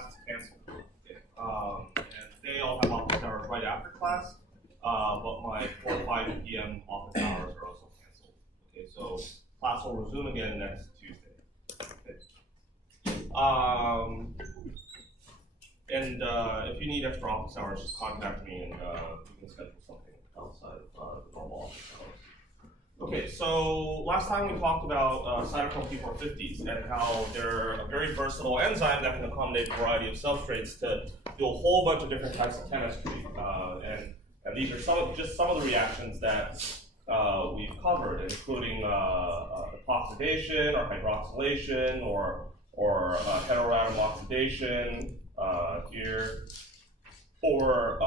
class is canceled. And today I'll have office hours right after class, but my 4 to 5 p.m. office hours are also canceled. Okay, so class will resume again next Tuesday. Okay. If you need extra office hours, just contact me and we can schedule something outside of the normal office hours. Okay, so last time we talked about cytochrome P450s and how they're a very versatile enzyme that can accommodate a variety of substrates to do a whole bunch of different types of chemistry. And these are just some of the reactions that we've covered, including epoxidation or hydroxylation or heteroatom oxidation here, or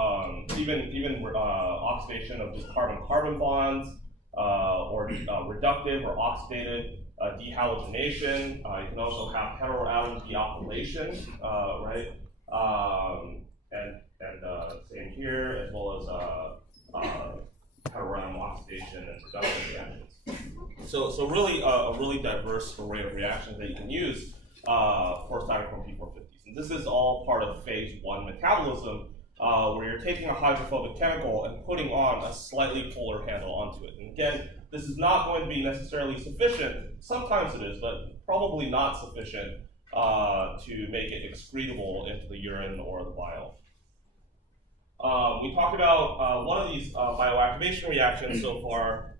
even oxidation of just carbon-carbon bonds. Or reductive or oxidative dehalogenation. You can also have heteroatom dealkylation, right? And same here, as well as heteroatom oxidation and reduction reactions. So really a really diverse array of reactions that you can use for cytochrome P450s. And this is all part of phase 1 metabolism, where you're taking a hydrophobic chemical and putting on a slightly polar handle onto it. And again, this is not going to be necessarily sufficient. Sometimes it is, but probably not sufficient to make it excretable into the urine or the bile. We talked about one of these bioactivation reactions so far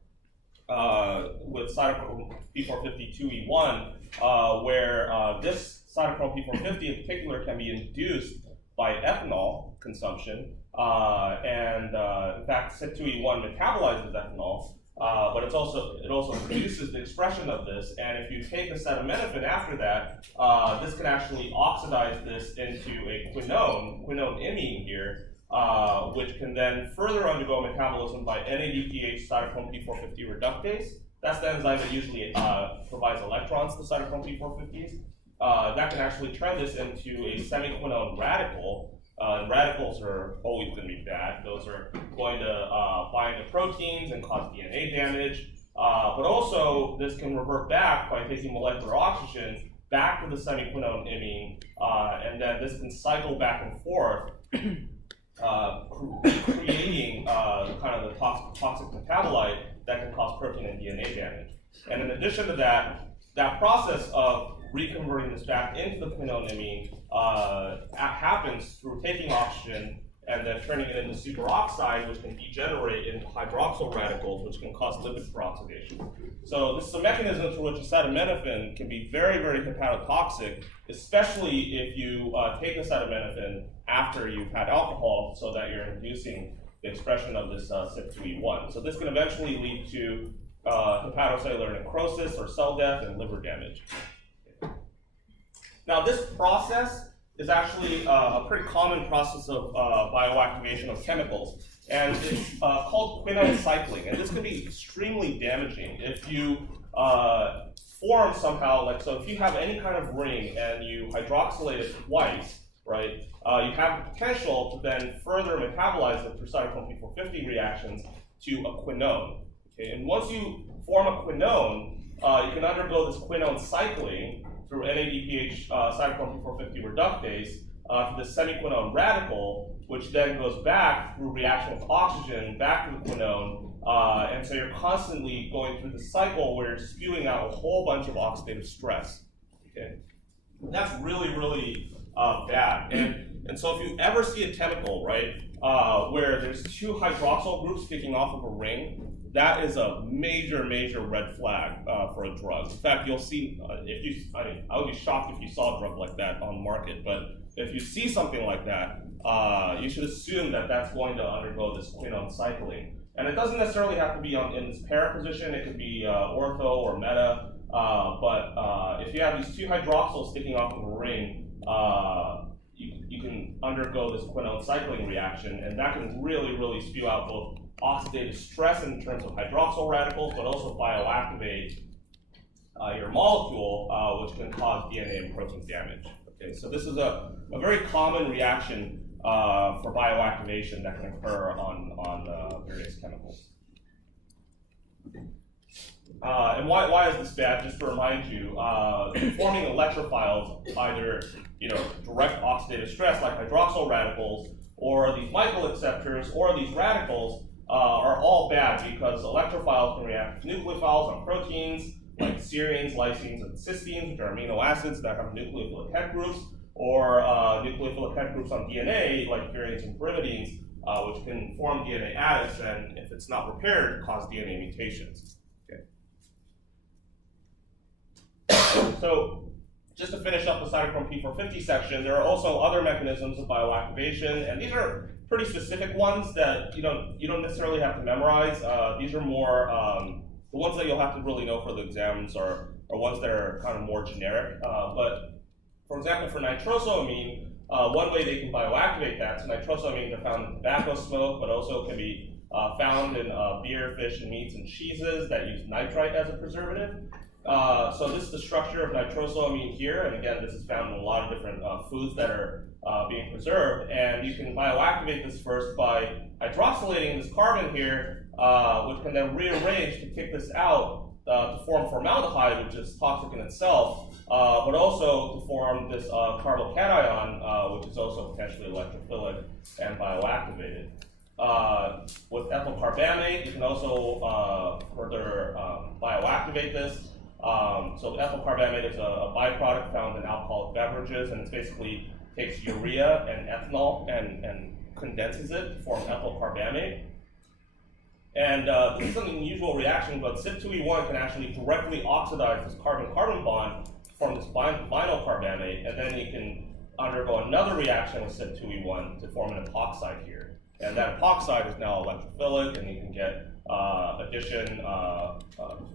with cytochrome P450-2E1, where this cytochrome P450 in particular can be induced by ethanol consumption, and in fact, CYP2E1 metabolizes ethanol, but it also produces the expression of this. And if you take acetaminophen after that, this can actually oxidize this into a quinone imine here, which can then further undergo metabolism by NADPH cytochrome P450 reductase. That's the enzyme that usually provides electrons to cytochrome P450s. That can actually turn this into a semiquinone radical. Radicals are always going to be bad. Those are going to bind to proteins and cause DNA damage. But also, this can revert back by taking molecular oxygen back to the semiquinone imine, and then this can cycle back and forth, creating kind of the toxic metabolite that can cause protein and DNA damage. And in addition to that, that process of reconverting this back into the quinone imine happens through taking oxygen and then turning it into superoxide, which can degenerate into hydroxyl radicals, which can cause lipid peroxidation. So this is a mechanism through which acetaminophen can be very, very hepatotoxic, especially if you take acetaminophen after you've had alcohol, so that you're inducing the expression of this CYP2E1. So this can eventually lead to hepatocellular necrosis or cell death and liver damage. Now, this process is actually a pretty common process of bioactivation of chemicals, and it's called quinone cycling. And this can be extremely damaging if you form somehow, like, so if you have any kind of ring and you hydroxylate it twice, right, you have the potential to then further metabolize it through cytochrome P450 reactions to a quinone. Okay? And once you form a quinone, you can undergo this quinone cycling through NADPH cytochrome P450 reductase to the semiquinone radical, which then goes back through reaction with oxygen back to the quinone, and so you're constantly going through the cycle where you're spewing out a whole bunch of oxidative stress. Okay, and that's really, really bad. And so if you ever see a chemical, right, where there's 2 hydroxyl groups sticking off of a ring, that is a major, major red flag for a drug. In fact, you'll see, I would be shocked if you saw a drug like that on the market, but if you see something like that, you should assume that that's going to undergo this quinone cycling. And it doesn't necessarily have to be in this para position, it could be ortho or meta, but if you have these 2 hydroxyls sticking off of a ring, you can undergo this quinone cycling reaction, and that can really, really spew out both oxidative stress in terms of hydroxyl radicals, but also bioactivate your molecule, which can cause DNA and protein damage. Okay, so this is a very common reaction for bioactivation that can occur on various chemicals. And why is this bad? Just to remind you, forming electrophiles, either direct oxidative stress like hydroxyl radicals, or these microacceptors, or these radicals, are all bad because electrophiles can react with nucleophiles on proteins like serines, lysines, and cysteines, which are amino acids that have nucleophilic head groups, or nucleophilic head groups on DNA like purines and pyrimidines, which can form DNA adducts, and if it's not repaired, cause DNA mutations. Okay. So, just to finish up the cytochrome P450 section, there are also other mechanisms of bioactivation, and these are pretty specific ones that you don't necessarily have to memorize. These are more the ones that you'll have to really know for the exams are ones that are kind of more generic. But for example, for nitrosamine, one way they can bioactivate that, so nitrosamines are found in tobacco smoke, but also can be found in beer, fish, and meats and cheeses that use nitrite as a preservative. So this is the structure of nitrosamine here, and again, this is found in a lot of different foods that are being preserved, and you can bioactivate this first by hydroxylating this carbon here, which can then rearrange to kick this out to form formaldehyde, which is toxic in itself, but also to form this carbocation, which is also potentially electrophilic and bioactivated. With ethyl carbamate, you can also further bioactivate this. So ethyl carbamate is a byproduct found in alcoholic beverages, and it basically takes urea and ethanol and condenses it to form ethyl carbamate. And this is an unusual reaction, but CYP2E1 can actually directly oxidize this carbon-carbon bond to form this vinyl carbamate, and then you can undergo another reaction with CYP2E1 to form an epoxide here. And that epoxide is now electrophilic, and you can get addition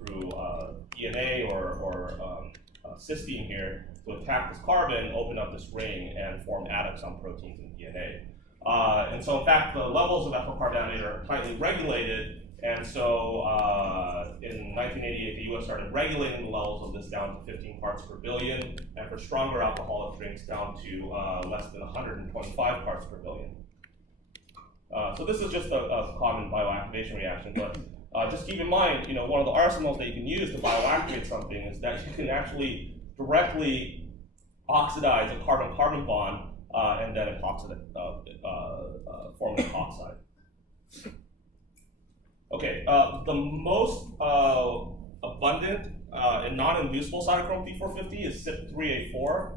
through DNA or cysteine here to attack this carbon, open up this ring, and form adducts on proteins in DNA. And so, in fact, the levels of ethyl carbamate are tightly regulated, and so in 1988, the US started regulating the levels of this down to 15 parts per billion, and for stronger alcoholic drinks down to less than 125 parts per billion. So this is just a common bioactivation reaction, but just keep in mind, one of the arsenals that you can use to bioactivate something is that you can actually directly oxidize a carbon-carbon bond and then form an epoxide. Okay, the most abundant and non-inducible cytochrome P450 is CYP3A4.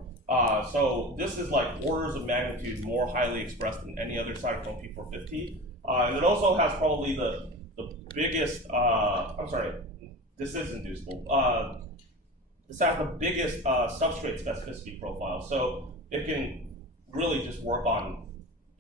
So this is like orders of magnitude more highly expressed than any other cytochrome P450. And it also has probably the biggest, this is inducible. This has the biggest substrate specificity profile. So it can really just work on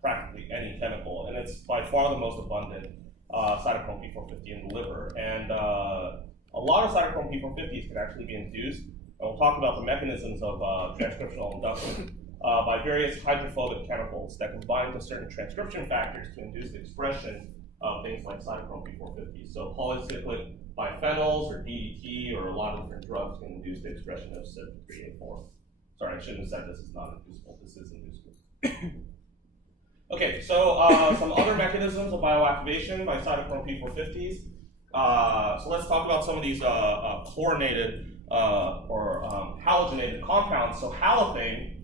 practically any chemical, and it's by far the most abundant cytochrome P450 in the liver. And a lot of cytochrome P450s can actually be induced, and we'll talk about the mechanisms of transcriptional induction by various hydrophobic chemicals that combine with certain transcription factors to induce the expression of things like cytochrome P450. So polycyclic biphenyls or DDT or a lot of different drugs can induce the expression of CYP3A4. Sorry, I shouldn't have said this is not inducible. This is inducible. Okay, so some other mechanisms of bioactivation by cytochrome P450s. So let's talk about some of these chlorinated or halogenated compounds. So halothane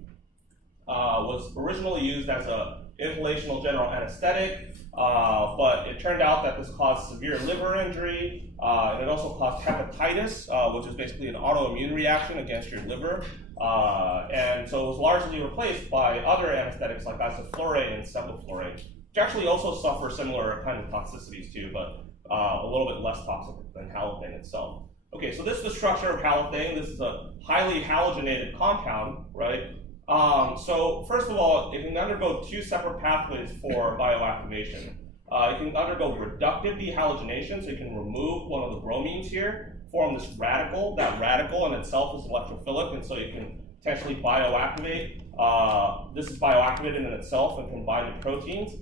was originally used as an inhalational general anesthetic, but it turned out that this caused severe liver injury, and it also caused hepatitis, which is basically an autoimmune reaction against your liver. And so it was largely replaced by other anesthetics like isoflurane and sevoflurane, which actually also suffer similar kind of toxicities too, but a little bit less toxic than halothane itself. Okay, so this is the structure of halothane. This is a highly halogenated compound, right? So first of all, it can undergo two separate pathways for bioactivation. It can undergo reductive dehalogenation, so you can remove one of the bromines here, form this radical. That radical in itself is electrophilic, and so you can potentially bioactivate. This is bioactivated in itself and can bind to proteins.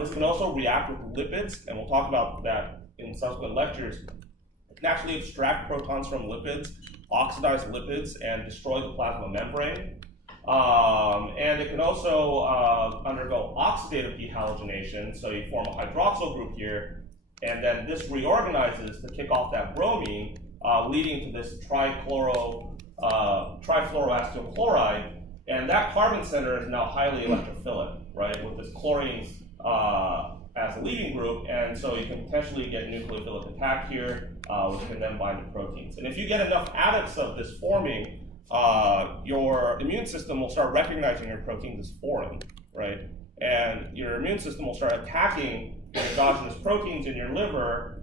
This can also react with lipids, and we'll talk about that in subsequent lectures. It can actually extract protons from lipids, oxidize lipids, and destroy the plasma membrane. And it can also undergo oxidative dehalogenation, so you form a hydroxyl group here, and then this reorganizes to kick off that bromine, leading to this trifluoroacetyl chloride, and that carbon center is now highly electrophilic, right, with this chlorine as a leading group, and so you can potentially get nucleophilic attack here, which can then bind to proteins. And if you get enough adducts of this forming, your immune system will start recognizing your proteins as foreign, right? And your immune system will start attacking the endogenous proteins in your liver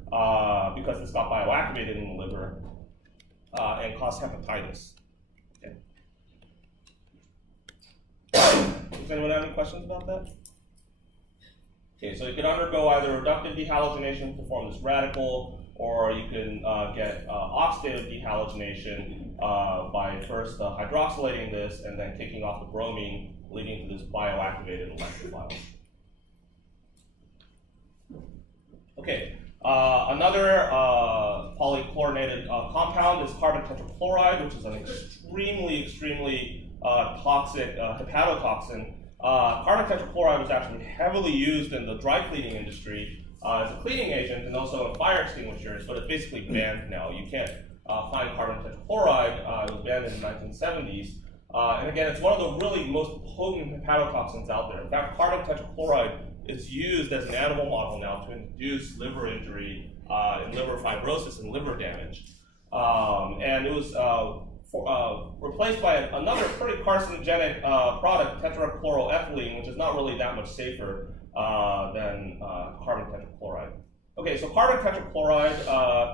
because it's got bioactivated in the liver and cause hepatitis. Okay. Does anyone have any questions about that? Okay, so you can undergo either reductive dehalogenation to form this radical, or you can get oxidative dehalogenation by first hydroxylating this and then kicking off the bromine, leading to this bioactivated electrophile. Okay, another polychlorinated compound is carbon tetrachloride, which is an extremely toxic hepatotoxin. Carbon tetrachloride was actually heavily used in the dry cleaning industry as a cleaning agent and also in fire extinguishers, but it's basically banned now. You can't find carbon tetrachloride. It was banned in the 1970s. And again, it's one of the really most potent hepatotoxins out there. In fact, carbon tetrachloride is used as an animal model now to induce liver injury and liver fibrosis and liver damage. And it was replaced by another pretty carcinogenic product, tetrachloroethylene, which is not really that much safer than carbon tetrachloride. Okay, so carbon tetrachloride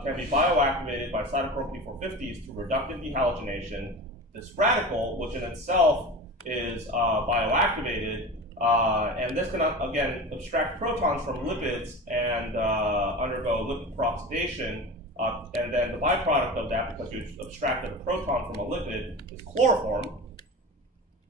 can be bioactivated by cytochrome P450s through reductive dehalogenation. This radical, which in itself is bioactivated, and this can again abstract protons from lipids and undergo lipid peroxidation. And then the byproduct of that, because you abstracted a proton from a lipid, is chloroform.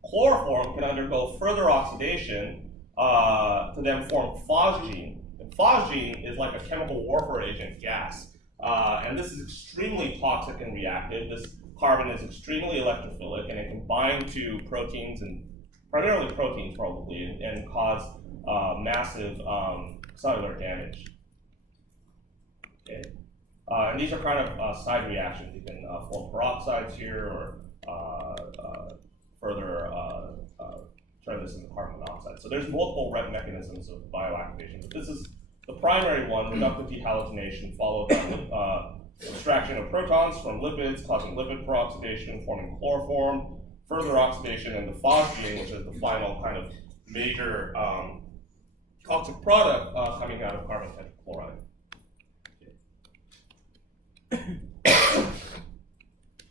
Chloroform can undergo further oxidation to then form phosgene. And phosgene is like a chemical warfare agent gas. And this is extremely toxic and reactive. This carbon is extremely electrophilic, and it can bind to proteins, and primarily proteins probably, and cause massive cellular damage. Okay. And these are kind of side reactions. You can form peroxides here, or further turn this into carbon monoxide. So there's multiple mechanisms of bioactivation. But this is the primary one, reductive dehalogenation, followed by extraction of protons from lipids, causing lipid peroxidation, forming chloroform, further oxidation into phosgene, which is the final kind of major toxic product coming out of carbon tetrachloride.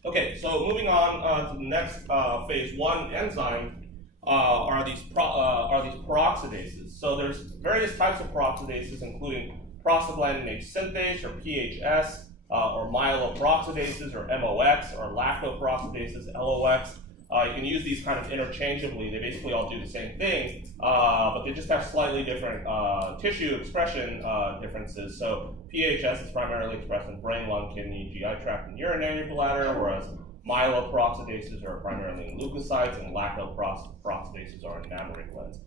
Okay, so moving on to the next phase one enzyme are these peroxidases. So there's various types of peroxidases, including prostaglandinase synthase, or PHS, or myeloperoxidases, or MOX, or lactoperoxidases, LOX. You can use these kind of interchangeably. They basically all do the same thing, but they just have slightly different tissue expression differences. So PHS is primarily expressed in brain, lung, kidney, GI tract, and urinary bladder, whereas myeloperoxidases are primarily in leukocytes, and lactoperoxidases are in mammary glands.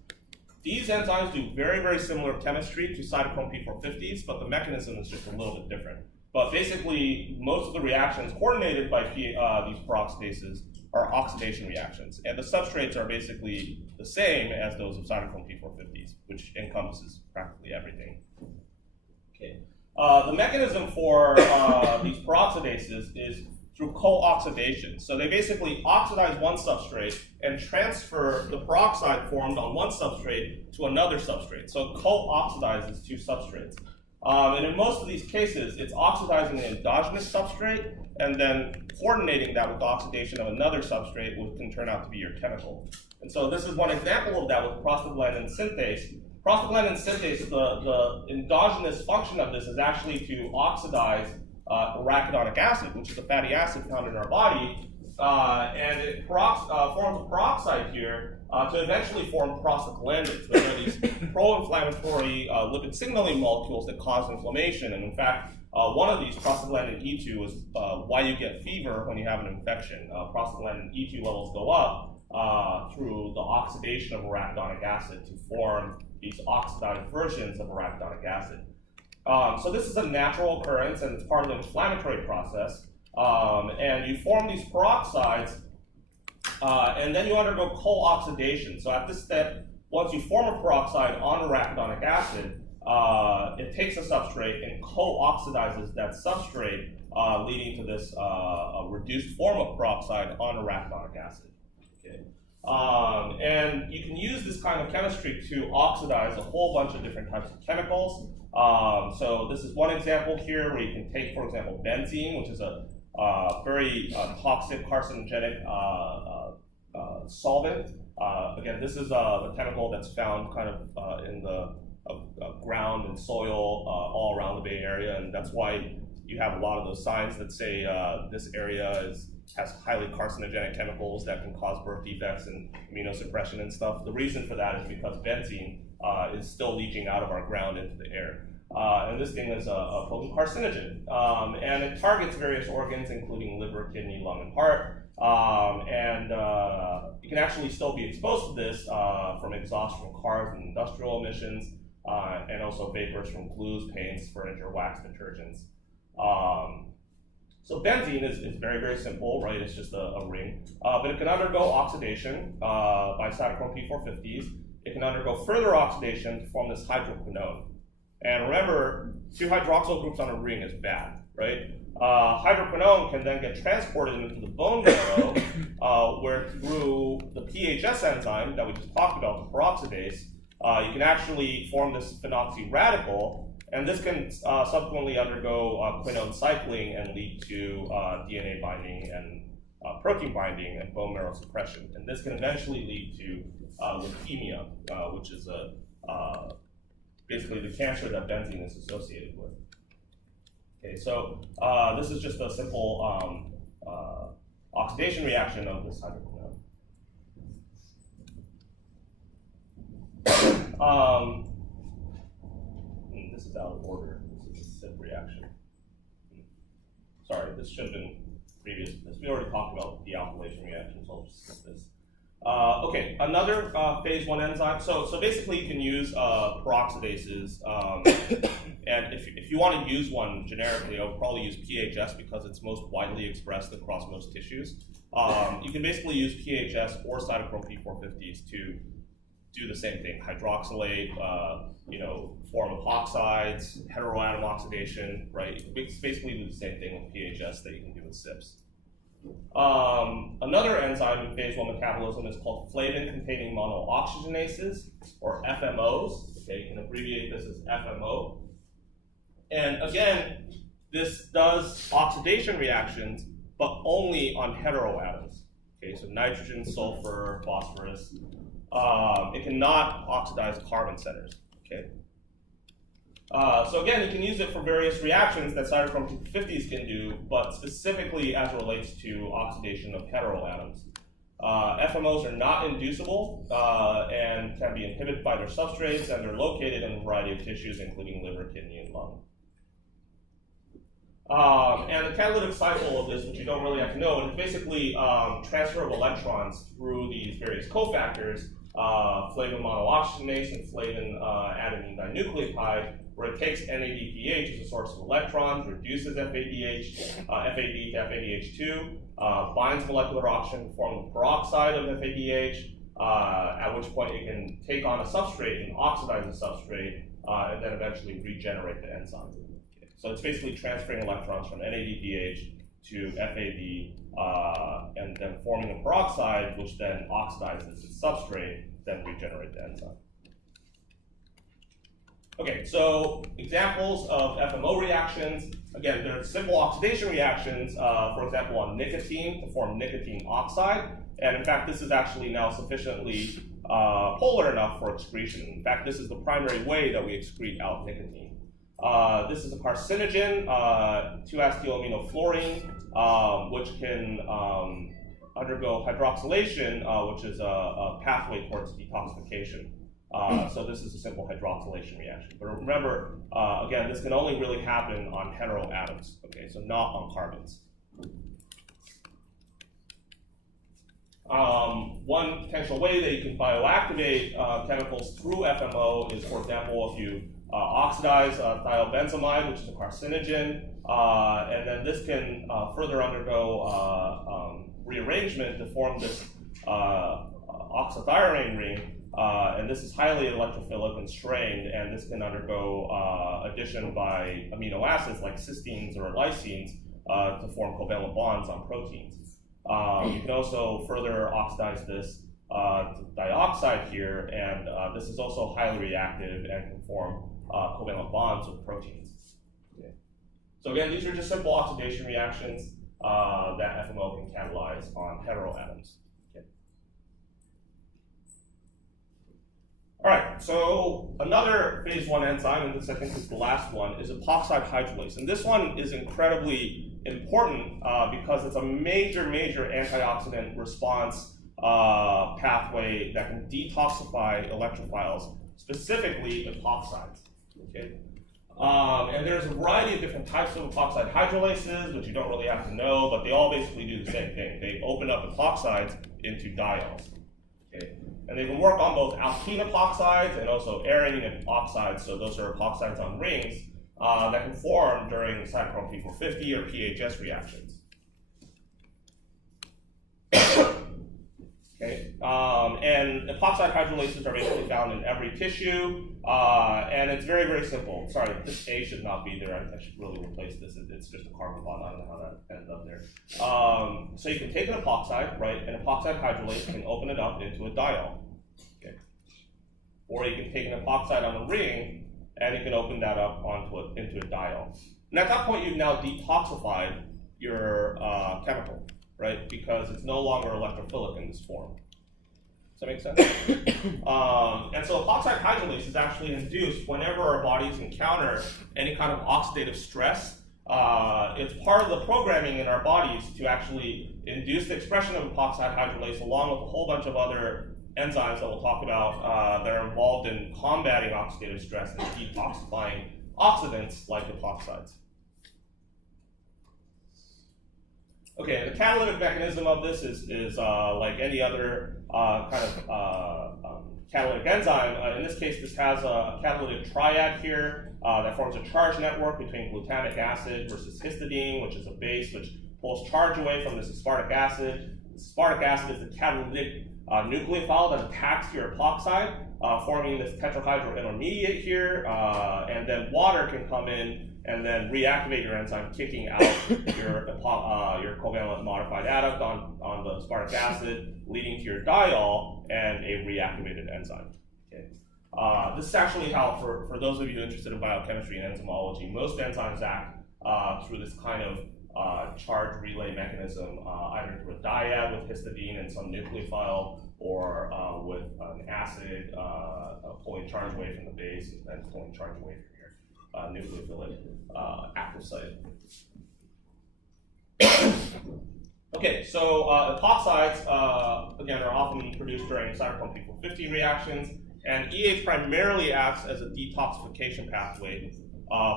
These enzymes do very similar chemistry to cytochrome P450s, but the mechanism is just a little bit different. But basically, most of the reactions coordinated by these peroxidases are oxidation reactions, and the substrates are basically the same as those of cytochrome P450s, which encompasses practically everything. Okay. The mechanism for these peroxidases is through co-oxidation. So they basically oxidize one substrate and transfer the peroxide formed on one substrate to another substrate. So co-oxidizes two substrates. And in most of these cases, it's oxidizing the endogenous substrate and then coordinating that with the oxidation of another substrate, which can turn out to be your chemical. And so this is one example of that with prostaglandin synthase. Prostaglandin synthase, the endogenous function of this is actually to oxidize arachidonic acid, which is a fatty acid found in our body, and it forms a peroxide here to eventually form prostaglandins, which are these pro-inflammatory lipid signaling molecules that cause inflammation. And in fact, one of these, prostaglandin E2, is why you get fever when you have an infection. Prostaglandin E2 levels go up through the oxidation of arachidonic acid to form these oxidized versions of arachidonic acid. So this is a natural occurrence, and it's part of the inflammatory process. And you form these peroxides, and then you undergo co-oxidation. So at this step, once you form a peroxide on arachidonic acid, it takes a substrate and co-oxidizes that substrate, leading to this a reduced form of peroxide on arachidonic acid. Okay. And you can use this kind of chemistry to oxidize a whole bunch of different types of chemicals. So this is one example here where you can take, for example, benzene, which is a very toxic, carcinogenic solvent. Again, this is the chemical that's found kind of in the ground and soil all around the Bay Area, and that's why you have a lot of those signs that say this area has highly carcinogenic chemicals that can cause birth defects and immunosuppression and stuff. The reason for that is because benzene is still leaching out of our ground into the air. And this thing is a potent carcinogen. And it targets various organs, including liver, kidney, lung, and heart. And you can actually still be exposed to this from exhaust from cars and industrial emissions, and also vapors from glues, paints, furniture, wax, detergents. So benzene is very, very simple, right? It's just a ring. But it can undergo oxidation by cytochrome P450s. It can undergo further oxidation to form this hydroquinone. And remember, 2 hydroxyl groups on a ring is bad, right? Hydroquinone can then get transported into the bone marrow, where through the PHS enzyme that we just talked about, the peroxidase, you can actually form this phenoxy radical, and this can subsequently undergo quinone cycling and lead to DNA binding and protein binding and bone marrow suppression. And this can eventually lead to leukemia, which is basically the cancer that benzene is associated with. Okay, so this is just a simple oxidation reaction of this hydroquinone. This is out of order. This is a CYP reaction. Sorry, this should have been previous to this. We already talked about the alkylation reaction, so I'll just skip this. Okay, another phase 1 enzyme. So basically you can use peroxidases, and if you want to use one generically, I would probably use PHS because it's most widely expressed across most tissues. You can basically use PHS or cytochrome P450s to do the same thing, hydroxylate, form epoxides, heteroatom oxidation, right? It's basically do the same thing with PHS that you can do with CYPs. Another enzyme in phase 1 metabolism is called flavin-containing monooxygenases, or FMOs. Okay, you can abbreviate this as FMO. And again, this does oxidation reactions, but only on heteroatoms. Okay, so nitrogen, sulfur, phosphorus. It cannot oxidize carbon centers. Okay. So again, you can use it for various reactions that cytochrome P450s can do, but specifically as it relates to oxidation of heteroatoms. FMOs are not inducible and can be inhibited by their substrates, and they're located in a variety of tissues, including liver, kidney, and lung. And the catalytic cycle of this, which you don't really have to know, is basically transfer of electrons through these various cofactors, flavin monooxygenase and flavin adenine dinucleotide, where it takes NADPH as a source of electrons, reduces FAD to FADH2, binds molecular oxygen to form the peroxide of FADH, at which point it can take on a substrate and oxidize the substrate, and then eventually regenerate the enzyme. Okay. So it's basically transferring electrons from NADPH to FAD, and then forming a peroxide, which then oxidizes its substrate, then regenerate the enzyme. Okay, so examples of FMO reactions. Again, there are simple oxidation reactions, for example, on nicotine to form nicotine oxide. And in fact, this is actually now sufficiently polar enough for excretion. In fact, this is the primary way that we excrete out nicotine. This is a carcinogen, 2-acetylaminofluorine, which can undergo hydroxylation, which is a pathway towards detoxification. So this is a simple hydroxylation reaction. But remember, again, this can only really happen on heteroatoms, okay, so not on carbons. One potential way that you can bioactivate chemicals through FMO is, for example, if you oxidize thiobenzamide, which is a carcinogen, and then this can further undergo rearrangement to form this oxythyrene ring, and this is highly electrophilic and strained, and this can undergo addition by amino acids like cysteines or lysines to form covalent bonds on proteins. You can also further oxidize this to dioxide here, and this is also highly reactive and can form covalent bonds with proteins. Okay. So again, these are just simple oxidation reactions that FMO can catalyze on heteroatoms. Okay. All right, so another phase 1 enzyme, and this I think is the last one, is epoxide hydrolase. And this one is incredibly important because it's a major antioxidant response pathway that can detoxify electrophiles, specifically epoxides. Okay? And there's a variety of different types of epoxide hydrolases, which you don't really have to know, but they all basically do the same thing. They open up epoxides into diols. Okay? And they can work on both alkene epoxides and also arginine epoxides, so those are epoxides on rings that can form during cytochrome P450 or PHS reactions. Okay. And epoxide hydrolases are basically found in every tissue, and it's very simple. Sorry, this A should not be there. I should really replace this. It's just a carbon bond. I don't know how that ended up there. So you can take an epoxide, right? An epoxide hydrolase can open it up into a diol. Okay. Or you can take an epoxide on a ring, and you can open that up into a diol. And at that point, you've now detoxified your chemical, right? Because it's no longer electrophilic in this form. Does that make sense? And so epoxide hydrolase is actually induced whenever our bodies encounter any kind of oxidative stress. It's part of the programming in our bodies to actually induce the expression of epoxide hydrolase along with a whole bunch of other enzymes that we'll talk about that are involved in combating oxidative stress and detoxifying oxidants like epoxides. Okay, the catalytic mechanism of this is like any other catalytic enzyme. In this case, this has a catalytic triad here that forms a charge network between glutamic acid versus histidine, which is a base which pulls charge away from this aspartic acid. Aspartic acid is the catalytic nucleophile that attacks your epoxide, forming this tetrahydral intermediate here, and then water can come in and then reactivate your enzyme, kicking out your covalent modified adduct on the aspartic acid, leading to your diol and a reactivated enzyme. Okay. This is actually how, for those of you interested in biochemistry and enzymology, most enzymes act through this kind of charge relay mechanism, either through a dyad with histidine and some nucleophile, or with an acid pulling charge away from the base and pulling charge away from your nucleophilic active site. Okay, so epoxides, again, are often produced during cytochrome P450 reactions, and EH primarily acts as a detoxification pathway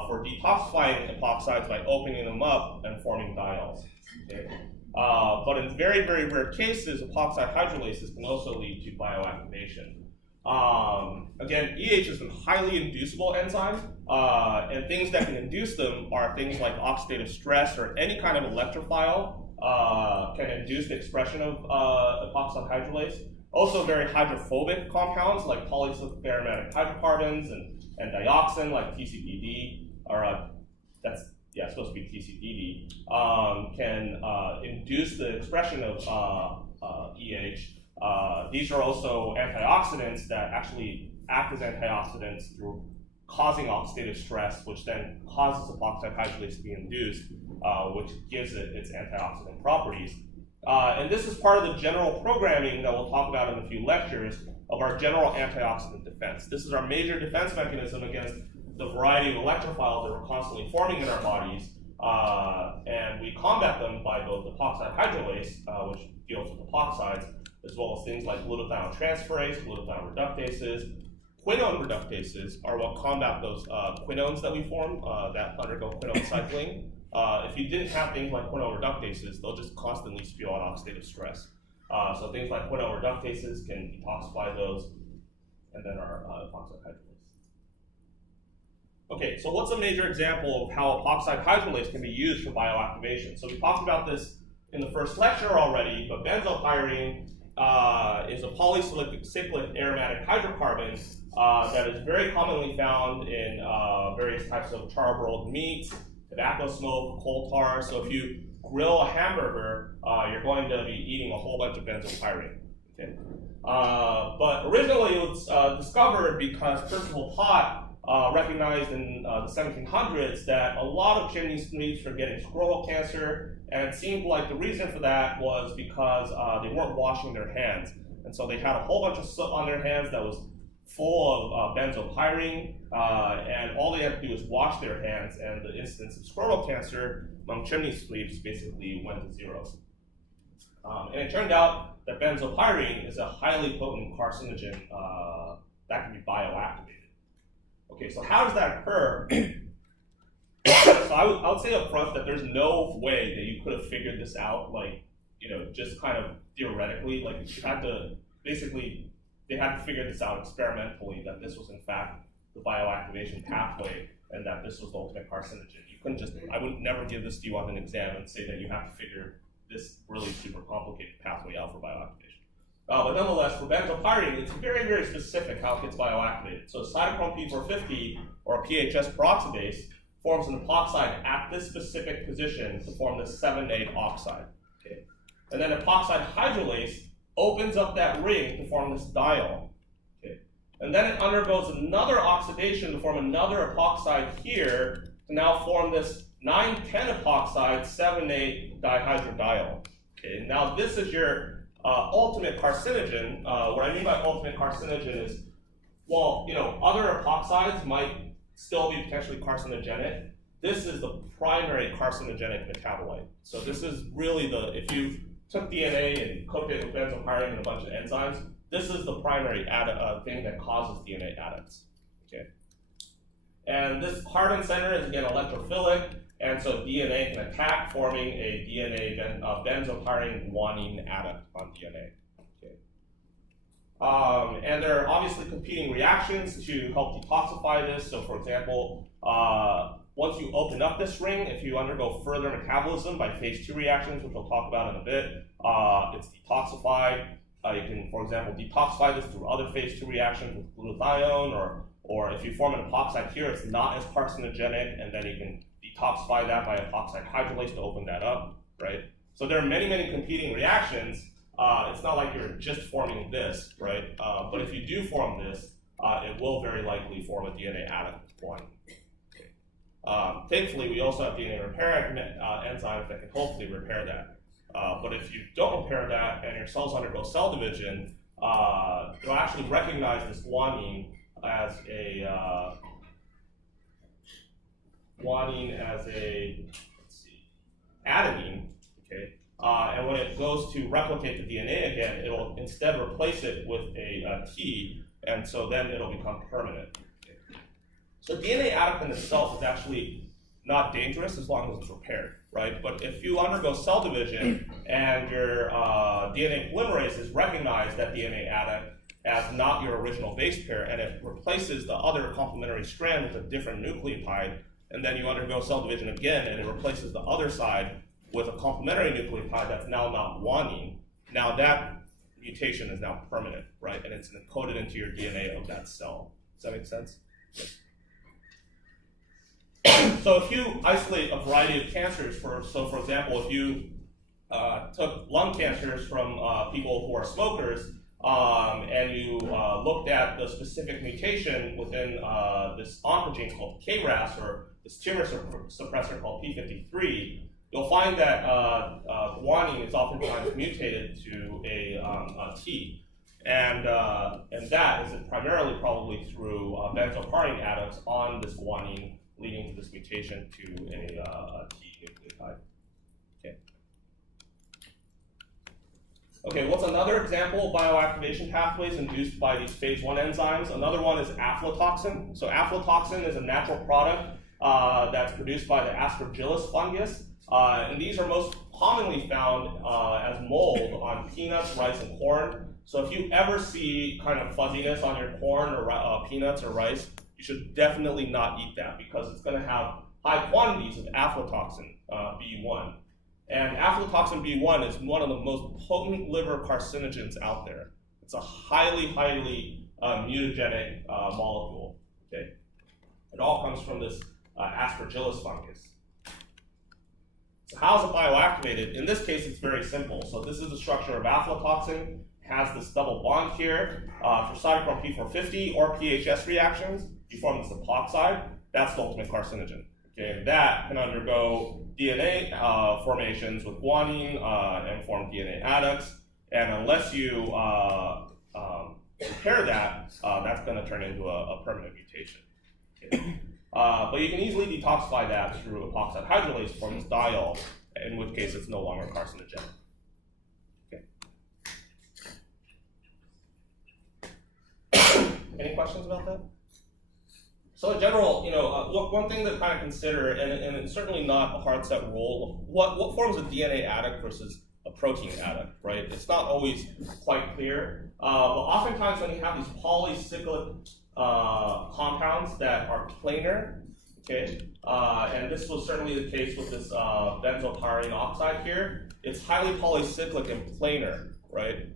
for detoxifying epoxides by opening them up and forming diols. Okay? But in very rare cases, epoxide hydrolases can also lead to bioactivation. Again, EH is a highly inducible enzyme, and things that can induce them are things like oxidative stress or any kind of electrophile can induce the expression of epoxide hydrolase. Also very hydrophobic compounds like polycyclic hydrocarbons and dioxin like TCPD, or it's supposed to be TCPD, can induce the expression of EH. These are also antioxidants that actually act as antioxidants through causing oxidative stress, which then causes epoxide hydrolase to be induced, which gives it its antioxidant properties. And this is part of the general programming that we'll talk about in a few lectures of our general antioxidant defense. This is our major defense mechanism against the variety of electrophiles that we're constantly forming in our bodies, and we combat them by both epoxide hydrolase, which deals with epoxides, as well as things like glutathione transferase, glutathione reductases. Quinone reductases are what combat those quinones that we form that undergo quinone cycling. If you didn't have things like quinone reductases, they'll just constantly spew out oxidative stress. So things like quinone reductases can detoxify those, and then our epoxide hydrolase. Okay, so what's a major example of how epoxide hydrolase can be used for bioactivation? So we talked about this in the first lecture already, but benzopyrene is a polycyclic aromatic hydrocarbon that is very commonly found in various types of charbroiled meats, tobacco smoke, coal tar. So if you grill a hamburger, you're going to be eating a whole bunch of benzopyrene. Okay? But originally it was discovered because Percival Pott recognized in the 1700s that a lot of chimney sweeps were getting scrotal cancer, and it seemed like the reason for that was because they weren't washing their hands. And so they had a whole bunch of soot on their hands that was full of benzopyrene, and all they had to do was wash their hands, and the incidence of scrotal cancer among chimney sweeps basically went to zero. And it turned out that benzopyrene is a highly potent carcinogen that can be bioactivated. Okay, so how does that occur? So I would say up front that there's no way that you could have figured this out, like, just kind of theoretically. Like, you had to, basically, they had to figure this out experimentally, that this was in fact the bioactivation pathway and that this was the ultimate carcinogen. You couldn't just, I would never give this to you on an exam and say that you have to figure this really super complicated pathway out for bioactivation. But nonetheless, for benzopyrene, it's very, very specific how it gets bioactivated. So cytochrome P450, or a PHS peroxidase, forms an epoxide at this specific position to form this 7A oxide. Okay. And then epoxide hydrolase opens up that ring to form this diol. Okay. And then it undergoes another oxidation to form another epoxide here to now form this 9,10 epoxide 7A dihydrodiol. Okay. Now this is your ultimate carcinogen. What I mean by ultimate carcinogen is, well, other epoxides might still be potentially carcinogenic. This is the primary carcinogenic metabolite. So this is really if you took DNA and cooked it with benzopyrene and a bunch of enzymes, this is the primary thing that causes DNA adducts. Okay. And this carbon center is again electrophilic, and so DNA can attack, forming a DNA benzopyrene guanine adduct on DNA. Okay. And there are obviously competing reactions to help detoxify this. So for example, once you open up this ring, if you undergo further metabolism by phase 2 reactions, which we'll talk about in a bit, it's detoxified. You can, for example, detoxify this through other phase 2 reactions with glutathione, or if you form an epoxide here, it's not as carcinogenic, and then you can detoxify that by epoxide hydrolase to open that up, right? So there are many, many competing reactions. It's not like you're just forming this, right? But if you do form this, it will very likely form a DNA adduct one. Thankfully, we also have DNA repair enzymes that can hopefully repair that. But if you don't repair that and your cells undergo cell division, you'll actually recognize this guanine as a adenine, okay? And when it goes to replicate the DNA again, it'll instead replace it with a T, and so then it'll become permanent. Okay? So DNA adduct in itself is actually not dangerous as long as it's repaired, right? But if you undergo cell division and your DNA polymerase has recognized that DNA adduct as not your original base pair, and it replaces the other complementary strand with a different nucleotide, and then you undergo cell division again, and it replaces the other side with a complementary nucleotide that's now not guanine. Now that mutation is now permanent, right? And it's encoded into your DNA of that cell. Does that make sense? So if you isolate a variety of cancers, for example, if you took lung cancers from people who are smokers, and you looked at the specific mutation within this oncogene called KRAS, or this tumor suppressor called P53, you'll find that guanine is oftentimes mutated to a T. And that is primarily probably through benzopyrene adducts on this guanine, leading to this mutation to a T nucleotide. Okay. Okay, what's another example of bioactivation pathways induced by these phase 1 enzymes? Another one is aflatoxin. So aflatoxin is a natural product that's produced by the Aspergillus fungus. And these are most commonly found as mold on peanuts, rice, and corn. So if you ever see kind of fuzziness on your corn or peanuts or rice, you should definitely not eat that because it's going to have high quantities of aflatoxin B1. And aflatoxin B1 is one of the most potent liver carcinogens out there. It's a highly, highly mutagenic molecule. Okay? It all comes from this Aspergillus fungus. So how is it bioactivated? In this case, it's very simple. So this is the structure of aflatoxin. It has this double bond here. For cytochrome P450 or PHS reactions, you form this epoxide. That's the ultimate carcinogen. Okay, and that can undergo DNA formations with guanine and form DNA adducts. And unless you repair that, that's going to turn into a permanent mutation. Okay. But you can easily detoxify that through epoxide hydrolase to form this diol, in which case it's no longer carcinogenic. Okay. Any questions about that? So in general, one thing to kind of consider, and it's certainly not a hard set rule, what forms a DNA adduct versus a protein adduct, right? It's not always quite clear. But oftentimes when you have these polycyclic compounds that are planar, okay, and this was certainly the case with this benzopyrene oxide here. It's highly polycyclic and planar, right?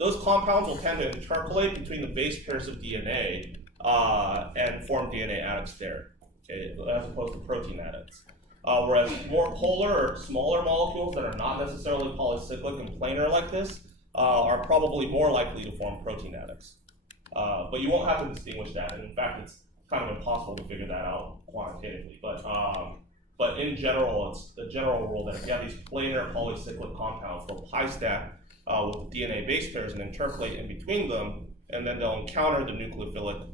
Those compounds will tend to interpolate between the base pairs of DNA and form DNA adducts there, okay, as opposed to protein adducts. Whereas more polar or smaller molecules that are not necessarily polycyclic and planar like this are probably more likely to form protein adducts. But you won't have to distinguish that, and in fact, it's kind of impossible to figure that out quantitatively. But in general, it's the general rule that if you have these planar polycyclic compounds, they'll pi stack with DNA base pairs and interpolate in between them, and then they'll encounter the nucleophilic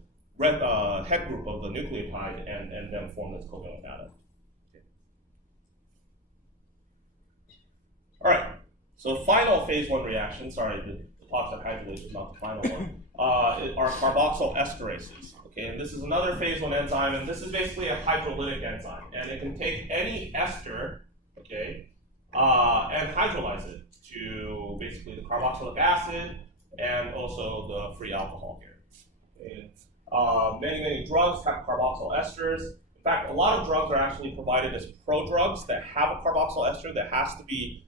head group of the nucleotide and then form this covalent adduct. Okay. All right, so final phase 1 reaction, sorry, the epoxide hydrolase is not the final one, are carboxyl esterases. Okay, and this is another phase 1 enzyme, and this is basically a hydrolytic enzyme, and it can take any ester, okay, and hydrolyze it to basically the carboxylic acid and also the free alcohol here. Okay. Many drugs have carboxyl esters. In fact, a lot of drugs are actually provided as prodrugs that have a carboxyl ester that has to be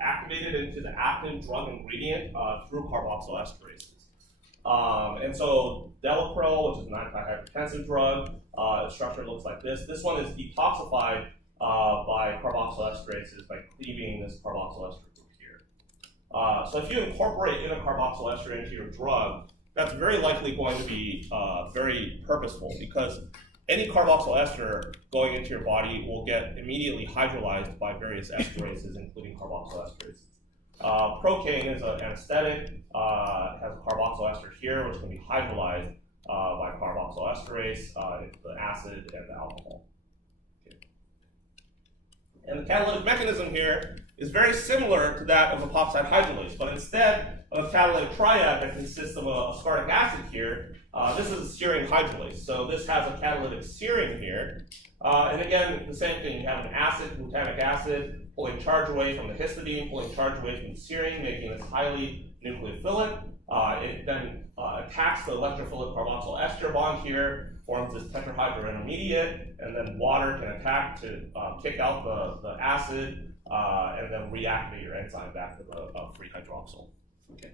activated into the active drug ingredient through carboxyl esterases. And so Delapril, which is an antihypertensive drug, its structure looks like this. This one is detoxified by carboxyl esterases by cleaving this carboxyl ester group here. So if you incorporate in a carboxyl ester into your drug, that's very likely going to be very purposeful because any carboxyl ester going into your body will get immediately hydrolyzed by various esterases, including carboxyl esterases. Procaine is an anesthetic, has a carboxyl ester here, which can be hydrolyzed by carboxyl esterase into the acid and the alcohol. Okay. And the catalytic mechanism here is very similar to that of epoxide hydrolase, but instead of a catalytic triad that consists of a ascorbic acid here, this is a serine hydrolase. So this has a catalytic serine here. And again, the same thing, you have an acid, glutamic acid, pulling charge away from the histidine, pulling charge away from the serine, making this highly nucleophilic. It then attacks the electrophilic carboxyl ester bond here, forms this tetrahydrointermediate, and then water can attack to kick out the acid, and then reactivate your enzyme back to the free hydroxyl. Okay.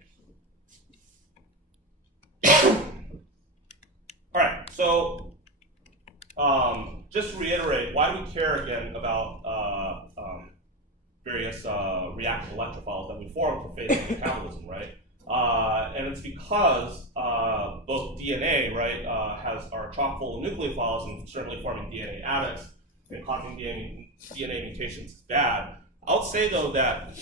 All right, so just to reiterate, why do we care again about various reactive electrophiles that we form for phase 1 metabolism, right? And it's because both DNA, right, are chock full of nucleophiles and certainly forming DNA adducts and causing DNA mutations is bad. I would say though that,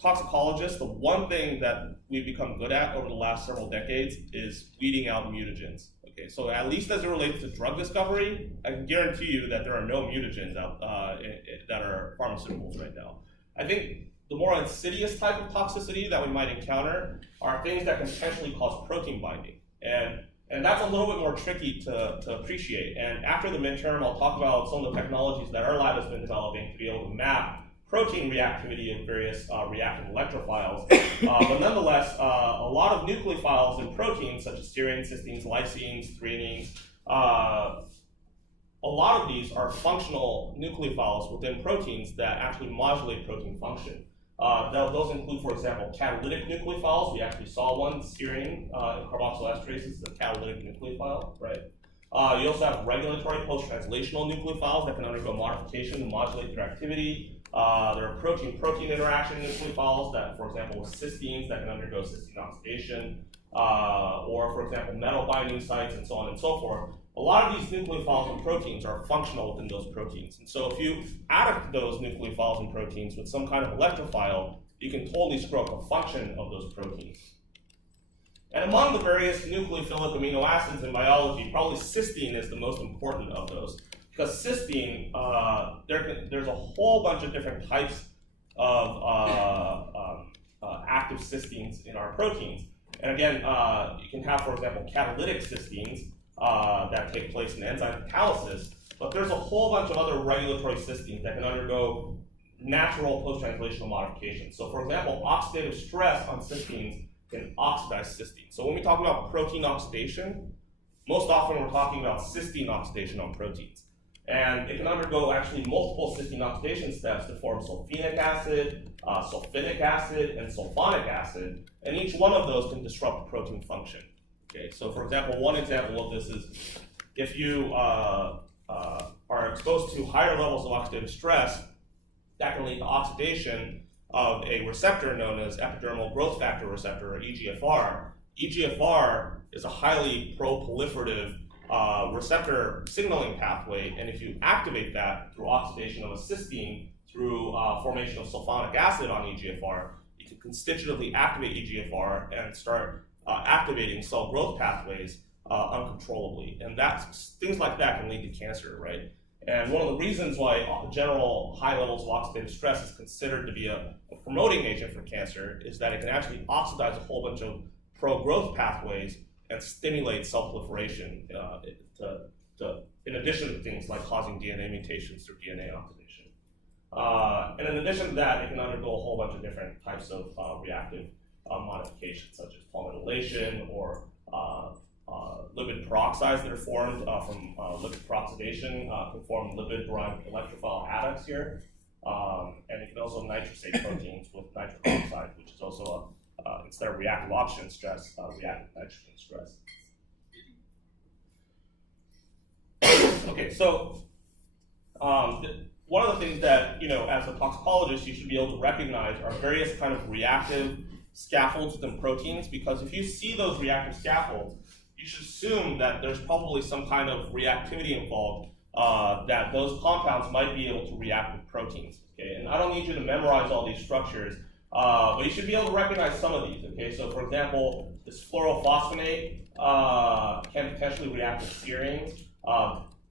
toxicologists, the one thing that we've become good at over the last several decades is weeding out mutagens. Okay, so at least as it relates to drug discovery, I can guarantee you that there are no mutagens out that are pharmaceuticals right now. I think the more insidious type of toxicity that we might encounter are things that can potentially cause protein binding. And that's a little bit more tricky to appreciate. And after the midterm, I'll talk about some of the technologies that our lab has been developing to be able to map protein reactivity of various reactive electrophiles. But nonetheless, a lot of nucleophiles in proteins such as serines, cysteines, lysines, threonines. A lot of these are functional nucleophiles within proteins that actually modulate protein function. Those include, for example, catalytic nucleophiles. We actually saw one, serine in carboxylesterase is a catalytic nucleophile, right? You also have regulatory post-translational nucleophiles that can undergo modification to modulate their activity. There are protein-protein interaction nucleophiles that, for example, with cysteines that can undergo cysteine oxidation, or, for example, metal binding sites and so on and so forth. A lot of these nucleophiles in proteins are functional within those proteins. And so if you add those nucleophiles in proteins with some kind of electrophile, you can totally screw up the function of those proteins. And among the various nucleophilic amino acids in biology, probably cysteine is the most important of those. Because cysteine, there's a whole bunch of different types of active cysteines in our proteins. And again, you can have, for example, catalytic cysteines that take place in enzyme catalysis, but there's a whole bunch of other regulatory cysteines that can undergo natural post-translational modifications. So for example, oxidative stress on cysteines can oxidize cysteine. So when we talk about protein oxidation, most often we're talking about cysteine oxidation on proteins. And it can undergo actually multiple cysteine oxidation steps to form sulfenic acid, sulfinic acid, and sulfonic acid, and each one of those can disrupt protein function. Okay, so for example, one example of this is if you are exposed to higher levels of oxidative stress, that can lead to oxidation of a receptor known as epidermal growth factor receptor, or EGFR. EGFR is a highly pro-proliferative receptor signaling pathway, and if you activate that through oxidation of a cysteine through formation of sulfonic acid on EGFR, you can constitutively activate EGFR and start activating cell growth pathways uncontrollably. And things like that can lead to cancer, right? And one of the reasons why general high levels of oxidative stress is considered to be a promoting agent for cancer is that it can actually oxidize a whole bunch of pro-growth pathways and stimulate cell proliferation in addition to things like causing DNA mutations through DNA oxidation. And in addition to that, it can undergo a whole bunch of different types of reactive modifications, such as polymethylation or lipid peroxides that are formed from lipid peroxidation can form lipid-derived electrophile adducts here. And it can also nitrosate proteins with nitric oxide, which is also instead of reactive oxygen stress, reactive nitrogen stress. Okay, so one of the things that, as a toxicologist, you should be able to recognize are various kind of reactive scaffolds within proteins, because if you see those reactive scaffolds, you should assume that there's probably some kind of reactivity involved, that those compounds might be able to react with proteins. Okay, and I don't need you to memorize all these structures, but you should be able to recognize some of these. Okay, so for example, this fluorophosphonate can potentially react with serines.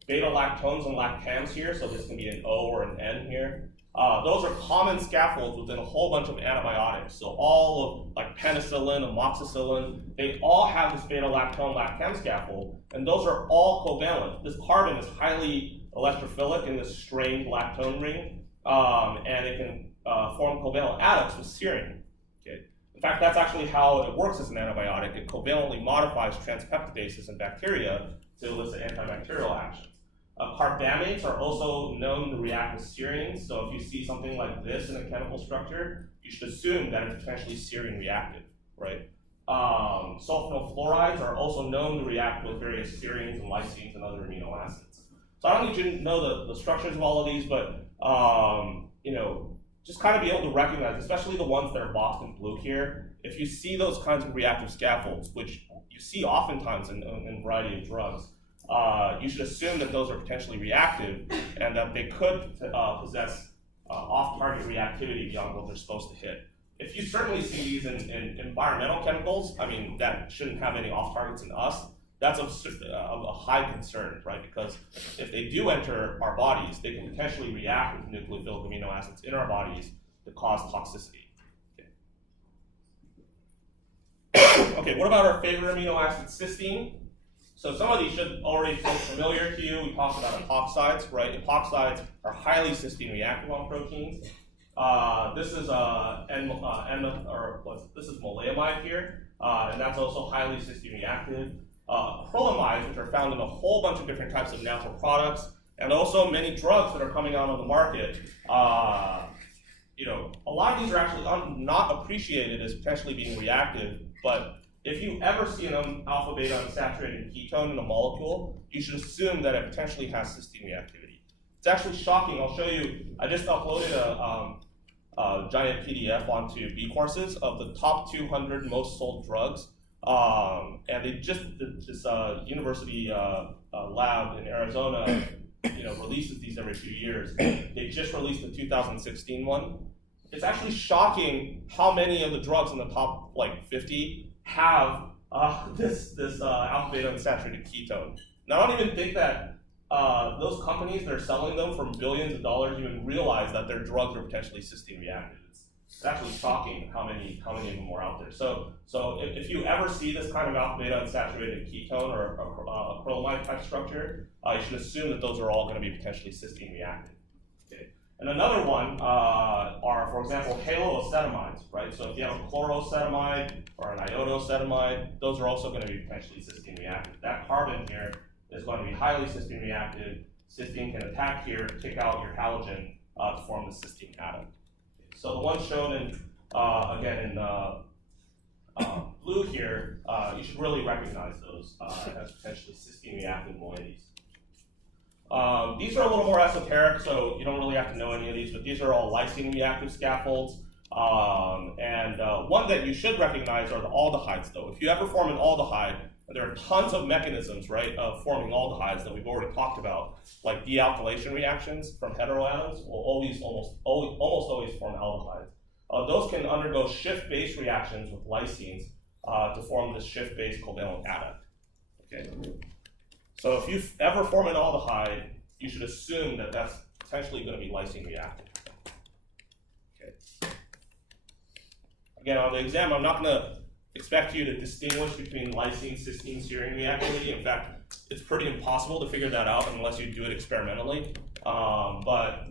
Beta-lactones and lactams here, so this can be an O or an N here. Those are common scaffolds within a whole bunch of antibiotics. So all of like penicillin, amoxicillin, they all have this beta-lactone lactam scaffold, and those are all covalent. This carbon is highly electrophilic in this strained lactone ring, and it can form covalent adducts with serine. Okay. In fact, that's actually how it works as an antibiotic. It covalently modifies transpeptidases in bacteria to elicit antibacterial actions. Carbamates are also known to react with serines, so if you see something like this in a chemical structure, you should assume that it's potentially serine reactive, right? Sulfonyl fluorides are also known to react with various serines and lysines and other amino acids. So I don't need you to know the structures of all of these, but just kind of be able to recognize, especially the ones that are boxed in blue here, if you see those kinds of reactive scaffolds, which you see oftentimes in a variety of drugs, you should assume that those are potentially reactive and that they could possess off-target reactivity beyond what they're supposed to hit. If you certainly see these in environmental chemicals, I mean, that shouldn't have any off-targets in us. That's of a high concern, right? Because if they do enter our bodies, they can potentially react with nucleophilic amino acids in our bodies to cause toxicity. Okay, what about our favorite amino acid, cysteine? So some of these should already feel familiar to you. We talked about epoxides, right? Epoxides are highly cysteine reactive on proteins. This is this is maleimide here. and that's also highly cysteine reactive. Acrylamides, which are found in a whole bunch of different types of natural products, and also many drugs that are coming out on the market. A lot of these are actually not appreciated as potentially being reactive, but if you ever see an alpha beta unsaturated ketone in a molecule, you should assume that it potentially has cysteine reactivity. It's actually shocking. I'll show you. I just uploaded a giant PDF onto B courses of the top 200 most sold drugs. And they just, this university lab in Arizona, releases these every few years. They just released the 2016 one. It's actually shocking how many of the drugs in the top 50 have this alpha beta unsaturated ketone. Now, I don't even think that those companies that are selling them for billions of dollars even realize that their drugs are potentially cysteine reactive. It's actually shocking how many of them are out there. So if you ever see this kind of alpha beta unsaturated ketone or acrylamide type structure, you should assume that those are all going to be potentially cysteine reactive. Okay. And another one are, for example, haloacetamides, right? So if you have a chloroacetamide or an iodoacetamide, those are also going to be potentially cysteine reactive. That carbon here is going to be highly cysteine reactive. Cysteine can attack here, kick out your halogen to form the cysteine atom. So the ones shown in, again, in blue here, you should really recognize those as potentially cysteine reactive moieties. These are a little more esoteric, so you don't really have to know any of these, but these are all lysine reactive scaffolds. One that you should recognize are the aldehydes, though. If you ever form an aldehyde, there are tons of mechanisms, right, of forming aldehydes that we've already talked about, like dealkylation reactions from heteroatoms will almost always form aldehydes. Those can undergo Schiff-based reactions with lysines to form this Schiff-based covalent adduct. Okay. So if you ever form an aldehyde, you should assume that that's potentially going to be lysine reactive. Okay. Again, on the exam, I'm not going to expect you to distinguish between lysine, cysteine, serine reactivity. In fact, it's pretty impossible to figure that out unless you do it experimentally. But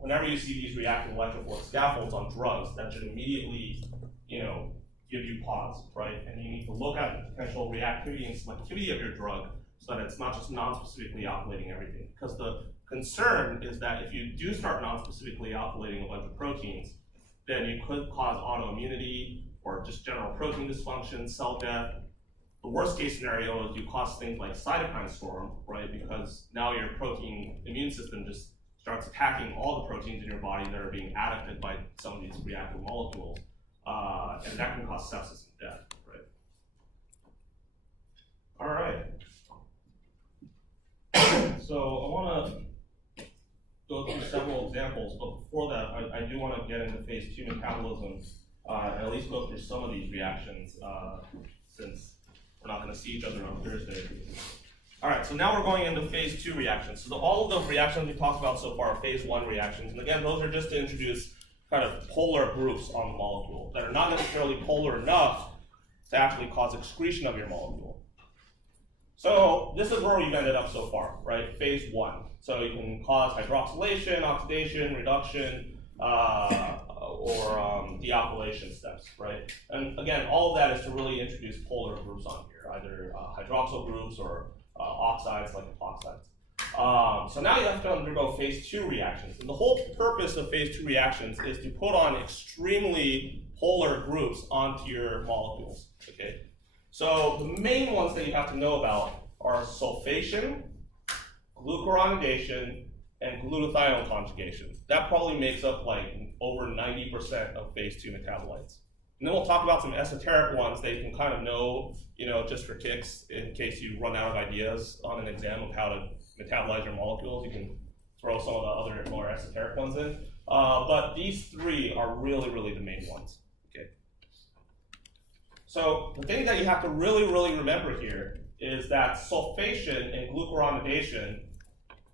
whenever you see these reactive electrophilic scaffolds on drugs, that should immediately, give you pause, right? And you need to look at the potential reactivity and selectivity of your drug so that it's not just non-specifically alkylating everything. Because the concern is that if you do start non-specifically alkylating a bunch of proteins, then you could cause autoimmunity or just general protein dysfunction, cell death. The worst case scenario is you cause things like cytokine storm, right? Because now your protein immune system just starts attacking all the proteins in your body that are being adducted by some of these reactive molecules. And that can cause sepsis and death, right? All right. So I want to go through several examples, but before that, I do want to get into phase 2 metabolism and at least go through some of these reactions since we're not going to see each other on Thursday. All right, so now we're going into phase 2 reactions. So all of the reactions we talked about so far are phase 1 reactions. And again, those are just to introduce kind of polar groups on the molecule that are not necessarily polar enough to actually cause excretion of your molecule. So this is where we've ended up so far, right? Phase 1. So you can cause hydroxylation, oxidation, reduction, or dealkylation steps, right? And again, all of that is to really introduce polar groups on here, either hydroxyl groups or oxides like epoxides. So now you have to undergo phase 2 reactions. And the whole purpose of phase 2 reactions is to put on extremely polar groups onto your molecules, okay? So the main ones that you have to know about are sulfation, glucuronidation, and glutathione conjugation. That probably makes up like over 90% of phase 2 metabolites. And then we'll talk about some esoteric ones that you can kind of know, just for kicks in case you run out of ideas on an exam of how to metabolize your molecules. You can throw some of the other more esoteric ones in. But these 3 are really, really the main ones. Okay. So the thing that you have to really, really remember here is that sulfation and glucuronidation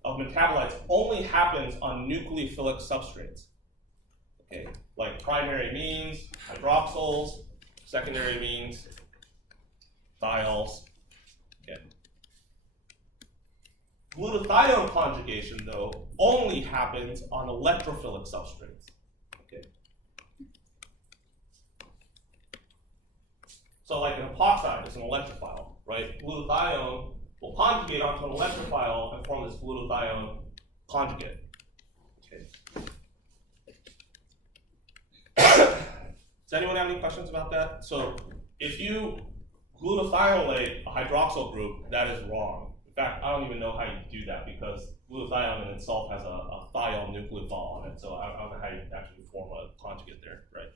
of metabolites only happens on nucleophilic substrates. Okay, like primary amines, hydroxyls, secondary amines, thiols. Okay. Glutathione conjugation, though, only happens on electrophilic substrates. Okay. So like an epoxide is an electrophile, right? Glutathione will conjugate onto an electrophile and form this glutathione conjugate. Okay. Does anyone have any questions about that? So if you glutathiolate a hydroxyl group, that is wrong. In fact, I don't even know how you do that because glutathione in itself has a thiol nucleophile on it, so I don't know how you actually form a conjugate there, right?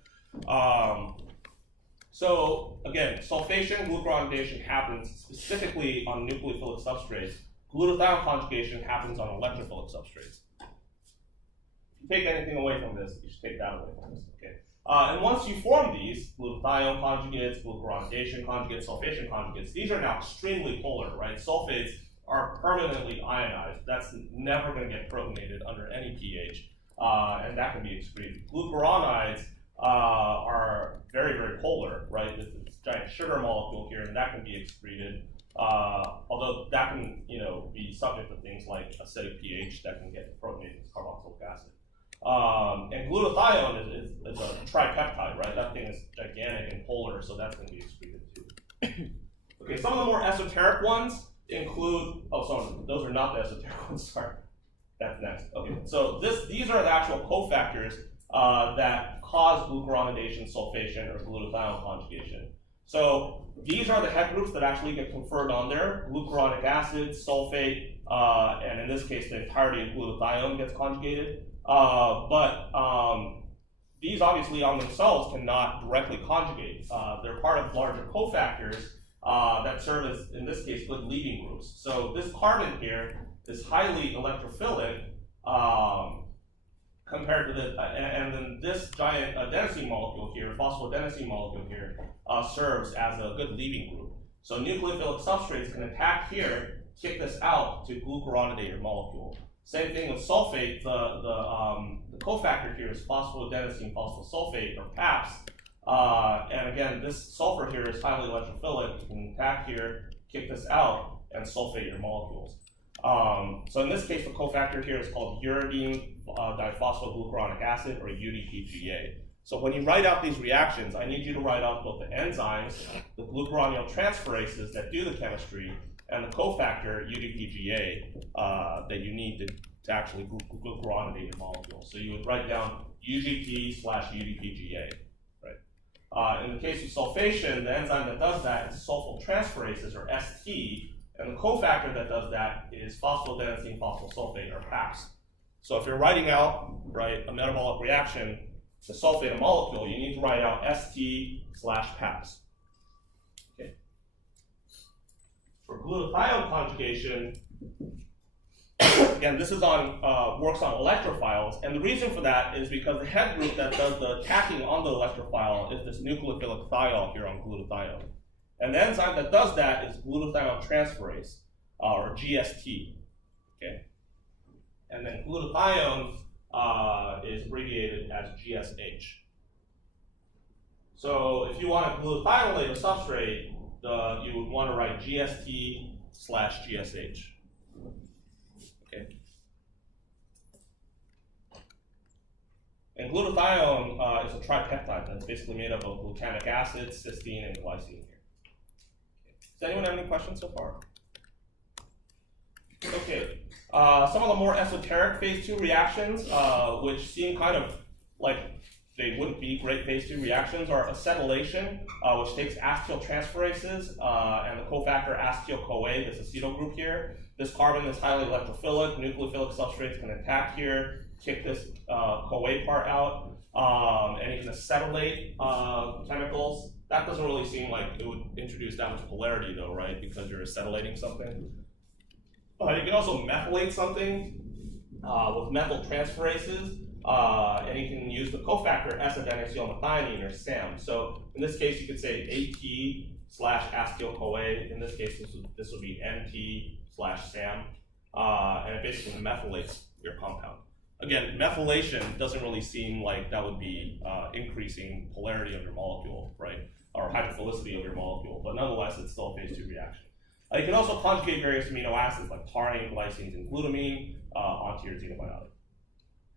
So again, sulfation, glucuronidation happens specifically on nucleophilic substrates. Glutathione conjugation happens on electrophilic substrates. If you take anything away from this, you should take that away from this, okay? And once you form these, glutathione conjugates, glucuronidation conjugates, sulfation conjugates, these are now extremely polar, right? Sulfates are permanently ionized. That's never going to get protonated under any pH, and that can be excreted. Glucuronides are very, very polar, right? This giant sugar molecule here, and that can be excreted. Although that can, be subject to things like acidic pH that can get protonated as carboxylic acid. And glutathione is a tripeptide, right? That thing is gigantic and polar, so that's going to be excreted too. Okay, some of the more esoteric ones include, those are not the esoteric ones, sorry. That's next. Okay, so these are the actual cofactors that cause glucuronidation, sulfation, or glutathione conjugation. So these are the head groups that actually get conferred on there: glucuronic acid, sulfate, and in this case, the entirety of glutathione gets conjugated. But these obviously on themselves cannot directly conjugate. They're part of larger cofactors that serve as, in this case, good leading groups. So this carbon here is highly electrophilic compared to the, and then this giant adenosine molecule here, phosphoadenosine molecule here, serves as a good leaving group. So nucleophilic substrates can attack here, kick this out to glucuronidate your molecule. Same thing with sulfate. The cofactor here is phosphoadenosine phosphosulfate, or PAPS. And again, this sulfur here is highly electrophilic. You can attack here, kick this out, and sulfate your molecules. So in this case, the cofactor here is called uridine diphosphoglucuronic acid, or UDPGA. So when you write out these reactions, I need you to write out both the enzymes, the glucuronyl transferases that do the chemistry, and the cofactor UDPGA that you need to actually glucuronidate your molecule. So you would write down UGT/UDPGA, right? In the case of sulfation, the enzyme that does that is sulfyltransferases, or ST, and the cofactor that does that is phosphoadenosine phosphosulfate, or PAPS. So if you're writing out, right, a metabolic reaction to sulfate a molecule, you need to write out ST/PAPS. Okay. For glutathione conjugation, again, this is works on electrophiles, and the reason for that is because the head group that does the tacking on the electrophile is this nucleophilic thiol here on glutathione. And the enzyme that does that is glutathione transferase, or GST. Okay? And then glutathione is abbreviated as GSH. So if you want to glutathiolate a substrate, you would want to write GST/GSH. Okay. And glutathione is a tripeptide that's basically made up of glutamic acid, cysteine, and glycine here. Does anyone have any questions so far? Okay. Some of the more esoteric phase 2 reactions, which seem kind of like they wouldn't be great phase 2 reactions, are acetylation, which takes acetyltransferases and the cofactor acetyl-CoA, this acetyl group here. This carbon is highly electrophilic. Nucleophilic substrates can attack here, kick this CoA part out, and you can acetylate chemicals. That doesn't really seem like it would introduce that much polarity, though, right? Because you're acetylating something. You can also methylate something with methyltransferases, and you can use the cofactor S-adenosylmethionine, or SAM. So in this case, you could say AT/acetyl-CoA. In this case, this would be NT/SAM, and it basically methylates your compound. Again, methylation doesn't really seem like that would be increasing polarity of your molecule, right? Or hydrophilicity of your molecule, but nonetheless, it's still a phase 2 reaction. You can also conjugate various amino acids like taurine, glycines, and glutamine onto your xenobiotic.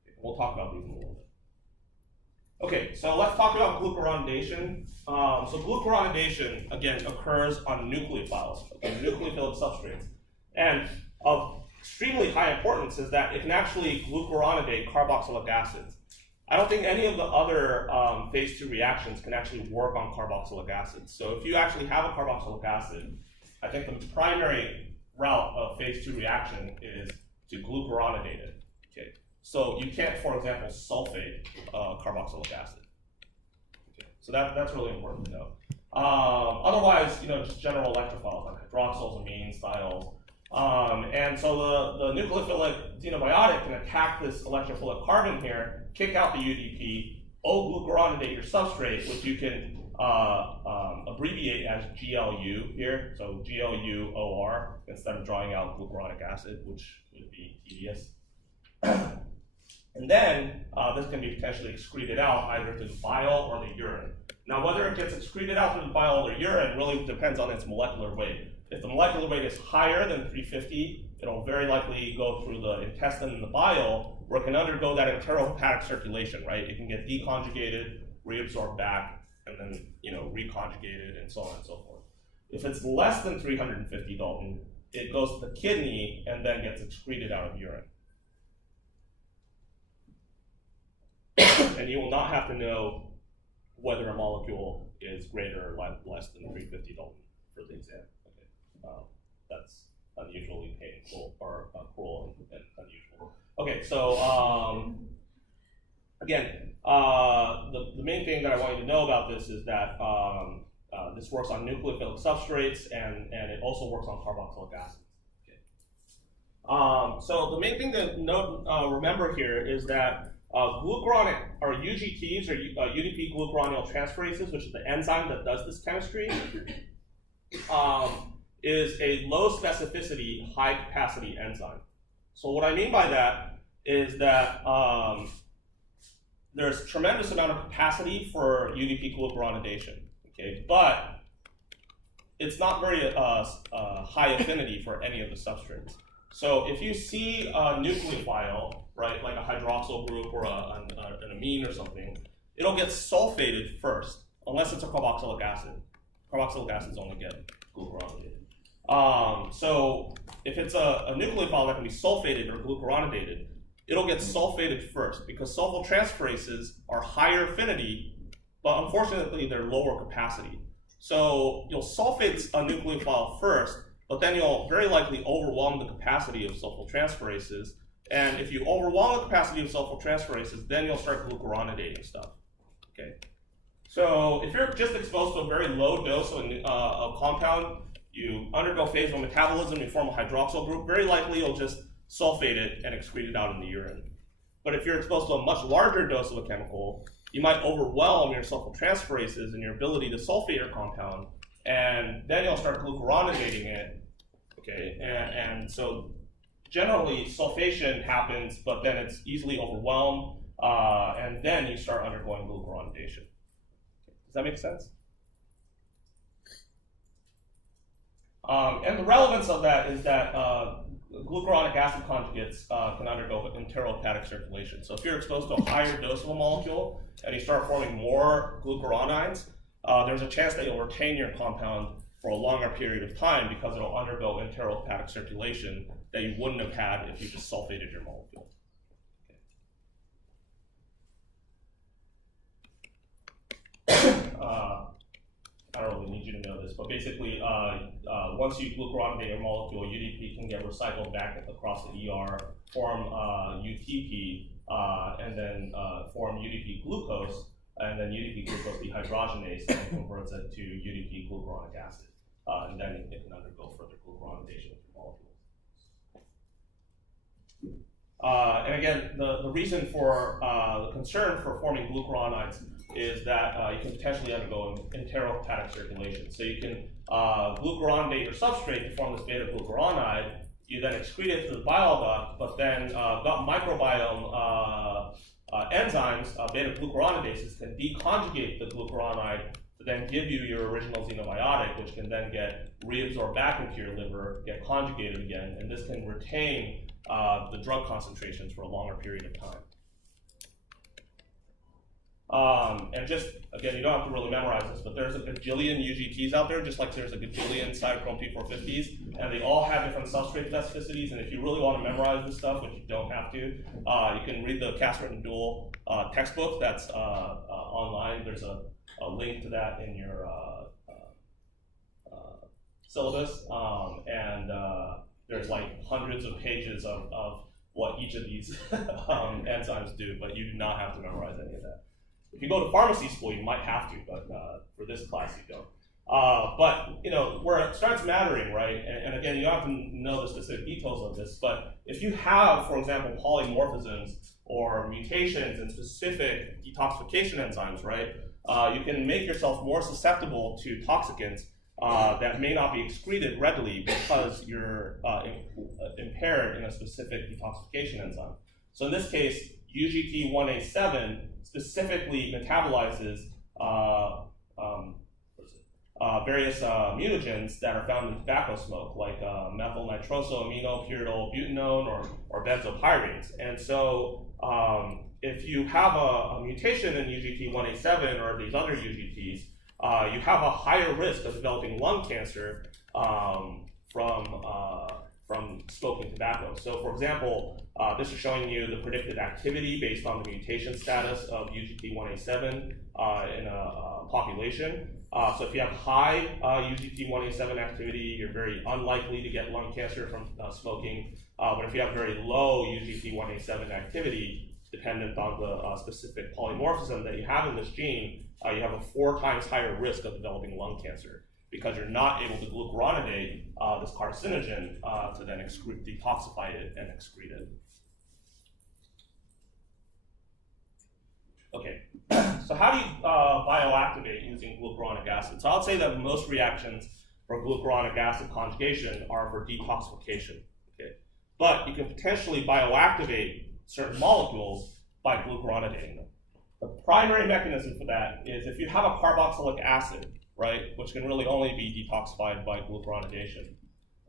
Okay, we'll talk about these in a little bit. Okay, so let's talk about glucuronidation. So glucuronidation, again, occurs on nucleophiles, okay, nucleophilic substrates. And of extremely high importance is that it can actually glucuronidate carboxylic acids. I don't think any of the other phase 2 reactions can actually work on carboxylic acids. So if you actually have a carboxylic acid, I think the primary route of phase 2 reaction is to glucuronidate it. Okay. So you can't, for example, sulfate carboxylic acid. Okay. So that's really important to know. Otherwise, just general electrophiles like hydroxyls, amines, thiols. And so the nucleophilic xenobiotic can attack this electrophilic carbon here, kick out the UDP, O-glucuronidate your substrate, which you can abbreviate as GLU here, so GLUOR, instead of drawing out glucuronic acid, which would be tedious. And then this can be potentially excreted out either through the bile or the urine. Now, whether it gets excreted out through the bile or urine really depends on its molecular weight. If the molecular weight is higher than 350, it'll very likely go through the intestine and the bile, where it can undergo that enterohepatic circulation, right? It can get deconjugated, reabsorbed back, and then reconjugated, and so on and so forth. If it's less than 350 Dalton, it goes to the kidney and then gets excreted out of urine. And you will not have to know whether a molecule is greater or less than 350 Dalton for the exam. Okay, that's unusually painful or cruel and unusual. Okay, so again, the main thing that I want you to know about this is that this works on nucleophilic substrates and it also works on carboxylic acids. Okay. So the main thing to note, remember here is that glucuronic, or UGTs, or UDP glucuronyl transferases, which is the enzyme that does this chemistry, is a low specificity, high capacity enzyme. So what I mean by that is that there's tremendous amount of capacity for UDP glucuronidation, okay, but it's not very high affinity for any of the substrates. So if you see a nucleophile, right, like a hydroxyl group or an amine or something, it'll get sulfated first, unless it's a carboxylic acid. Carboxylic acids only get glucuronidated. So if it's a nucleophile that can be sulfated or glucuronidated, it'll get sulfated first because sulfotransferases are higher affinity, but unfortunately they're lower capacity. So you'll sulfate a nucleophile first, but then you'll very likely overwhelm the capacity of sulfotransferases. And if you overwhelm the capacity of sulfotransferases, then you'll start glucuronidating stuff. Okay. So if you're just exposed to a very low dose of a compound, you undergo phasal metabolism, you form a hydroxyl group, very likely you'll just sulfate it and excrete it out in the urine. But if you're exposed to a much larger dose of a chemical, you might overwhelm your sulfotransferases and your ability to sulfate your compound, and then you'll start glucuronidating it. Okay, and so generally sulfation happens, but then it's easily overwhelmed, and then you start undergoing glucuronidation. Does that make sense? And the relevance of that is that glucuronic acid conjugates can undergo enterohepatic circulation. So if you're exposed to a higher dose of a molecule and you start forming more glucuronides, there's a chance that you'll retain your compound for a longer period of time because it'll undergo enterohepatic circulation that you wouldn't have had if you just sulfated your molecule. I don't really need you to know this, but basically, once you glucuronidate your molecule, UDP can get recycled back across the ER, form UTP, and then form UDP glucose, and then UDP glucose dehydrogenase and converts it to UDP glucuronic acid, and then it can undergo further glucuronidation of your molecule. And again, the reason for the concern for forming glucuronides is that you can potentially undergo enterohepatic circulation. So you can glucuronidate your substrate to form this beta glucuronide. You then excrete it through the bile duct, but then gut microbiome enzymes, beta glucuronidases, can deconjugate the glucuronide to then give you your original xenobiotic, which can then get reabsorbed back into your liver, get conjugated again, and this can retain the drug concentrations for a longer period of time. And just, again, you don't have to really memorize this, but there's a gajillion UGTs out there, just like there's a gajillion cytochrome P450s, and they all have different substrate specificities, and if you really want to memorize this stuff, which you don't have to, you can read the Castrate Dual textbook that's online. There's a link to that in your syllabus, and there's like hundreds of pages of what each of these enzymes do, but you do not have to memorize any of that. If you go to pharmacy school, you might have to, but for this class, you don't. But where it starts mattering, right? And again, you don't have to know the specific details of this, but if you have, for example, polymorphisms or mutations in specific detoxification enzymes, right? You can make yourself more susceptible to toxicants that may not be excreted readily because you're impaired in a specific detoxification enzyme. So in this case, UGT1A7 specifically metabolizes various mutagens that are found in tobacco smoke, like methyl nitrosamino butanone or benzopyrenes. And so if you have a mutation in UGT1A7 or these other UGTs, you have a higher risk of developing lung cancer from smoking tobacco. So for example, this is showing you the predicted activity based on the mutation status of UGT1A7 in a population. So if you have high UGT1A7 activity, you're very unlikely to get lung cancer from smoking. But if you have very low UGT1A7 activity, dependent on the specific polymorphism that you have in this gene, you have a 4 times higher risk of developing lung cancer because you're not able to glucuronidate this carcinogen to then detoxify it and excrete it. Okay, so how do you bioactivate using glucuronic acid? So I'll say that most reactions for glucuronic acid conjugation are for detoxification. Okay, but you can potentially bioactivate certain molecules by glucuronidating them. The primary mechanism for that is if you have a carboxylic acid, right, which can really only be detoxified by glucuronidation.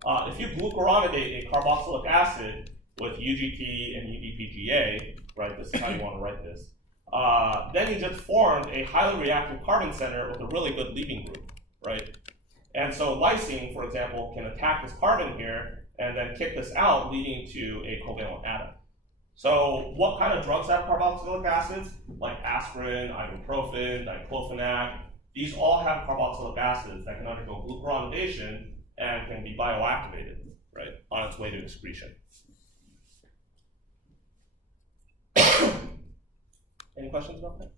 If you glucuronidate a carboxylic acid with UGT and UDPGA, right, this is how you want to write this, then you just formed a highly reactive carbon center with a really good leaving group, right? And so lysine, for example, can attack this carbon here and then kick this out, leading to a covalent atom. So what kind of drugs have carboxylic acids? Like aspirin, ibuprofen, diclofenac. These all have carboxylic acids that can undergo glucuronidation and can be bioactivated, right, on its way to excretion. Any questions about that?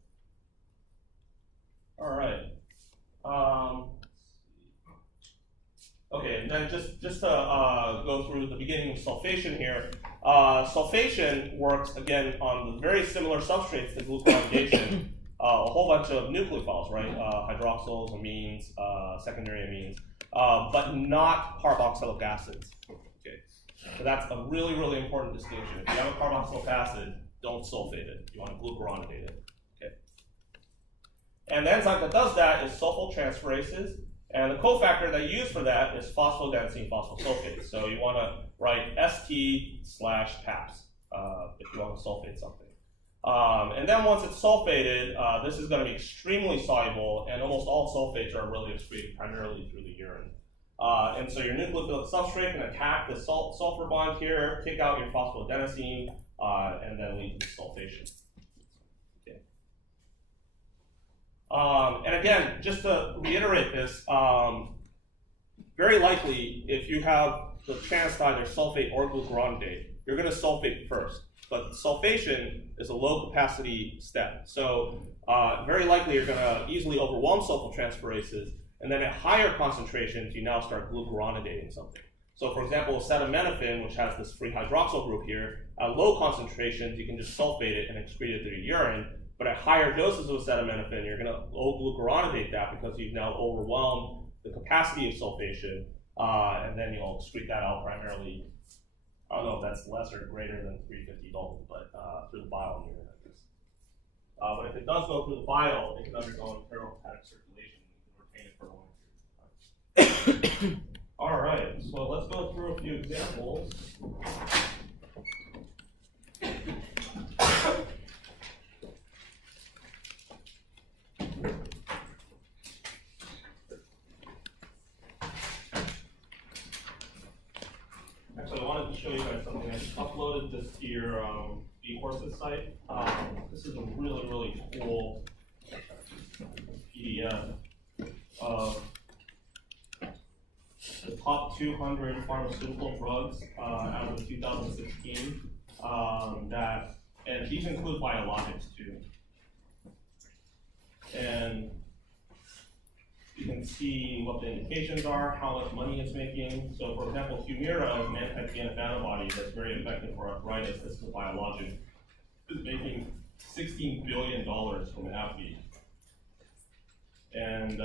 All right. Okay, and then just to go through the beginning of sulfation here. Sulfation works, again, on the very similar substrates to glucuronidation. A whole bunch of nucleophiles, right? Hydroxyls, amines, secondary amines, but not carboxylic acids. Okay, so that's a really, really important distinction. If you have a carboxylic acid, don't sulfate it. You want to glucuronidate it. Okay. And the enzyme that does that is sulfyltransferases, and the cofactor that you use for that is phosphoadenosine phosphosulfate. So you want to write ST/PAPS if you want to sulfate something. And then once it's sulfated, this is going to be extremely soluble, and almost all sulfates are really excreted primarily through the urine. And so your nucleophilic substrate can attack the sulfur bond here, kick out your phosphoadenosine, and then lead to sulfation. Okay. And again, just to reiterate this, very likely if you have the chance to either sulfate or glucuronidate, you're going to sulfate first. But sulfation is a low capacity step. So very likely you're going to easily overwhelm sulfyltransferases, and then at higher concentrations, you now start glucuronidating something. So for example, acetaminophen, which has this free hydroxyl group here, at low concentrations, you can just sulfate it and excrete it through your urine. But at higher doses of acetaminophen, you're going to glucuronidate that because you've now overwhelmed the capacity of sulfation, and then you'll excrete that out primarily. I don't know if that's less or greater than 350 Dalton, but through the bile in your urine, I guess. But if it does go through the bile, it can undergo enterohepatic circulation and retain it for a long period of time. All right, so let's go through a few examples. show you guys something. I just uploaded this to your eCourses site. This is a really, really cool PDF of the top 200 pharmaceutical drugs out of 2016. And these include biologics too. And you can see what the indications are, how much money it's making. So for example, Humira is an anti-TNF antibody that's very effective for arthritis. This is a biologic. It's making $16 billion from AbbVie. And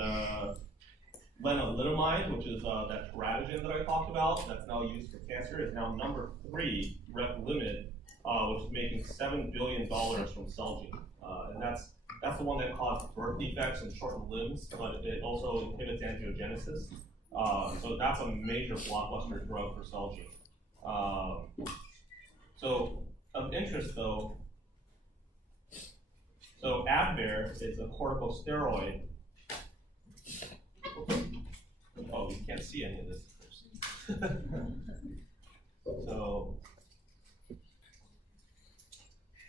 lenalidomide, which is that teratogen that I talked about, that's now used for cancer, is now number 3, Revlimid, which is making $7 billion from Celgene. And that's the one that caused birth defects and shortened limbs, but it also inhibits angiogenesis. So that's a major blockbuster drug for Celgene. So of interest though, so Advair is a corticosteroid. Oh, you can't see any of this. So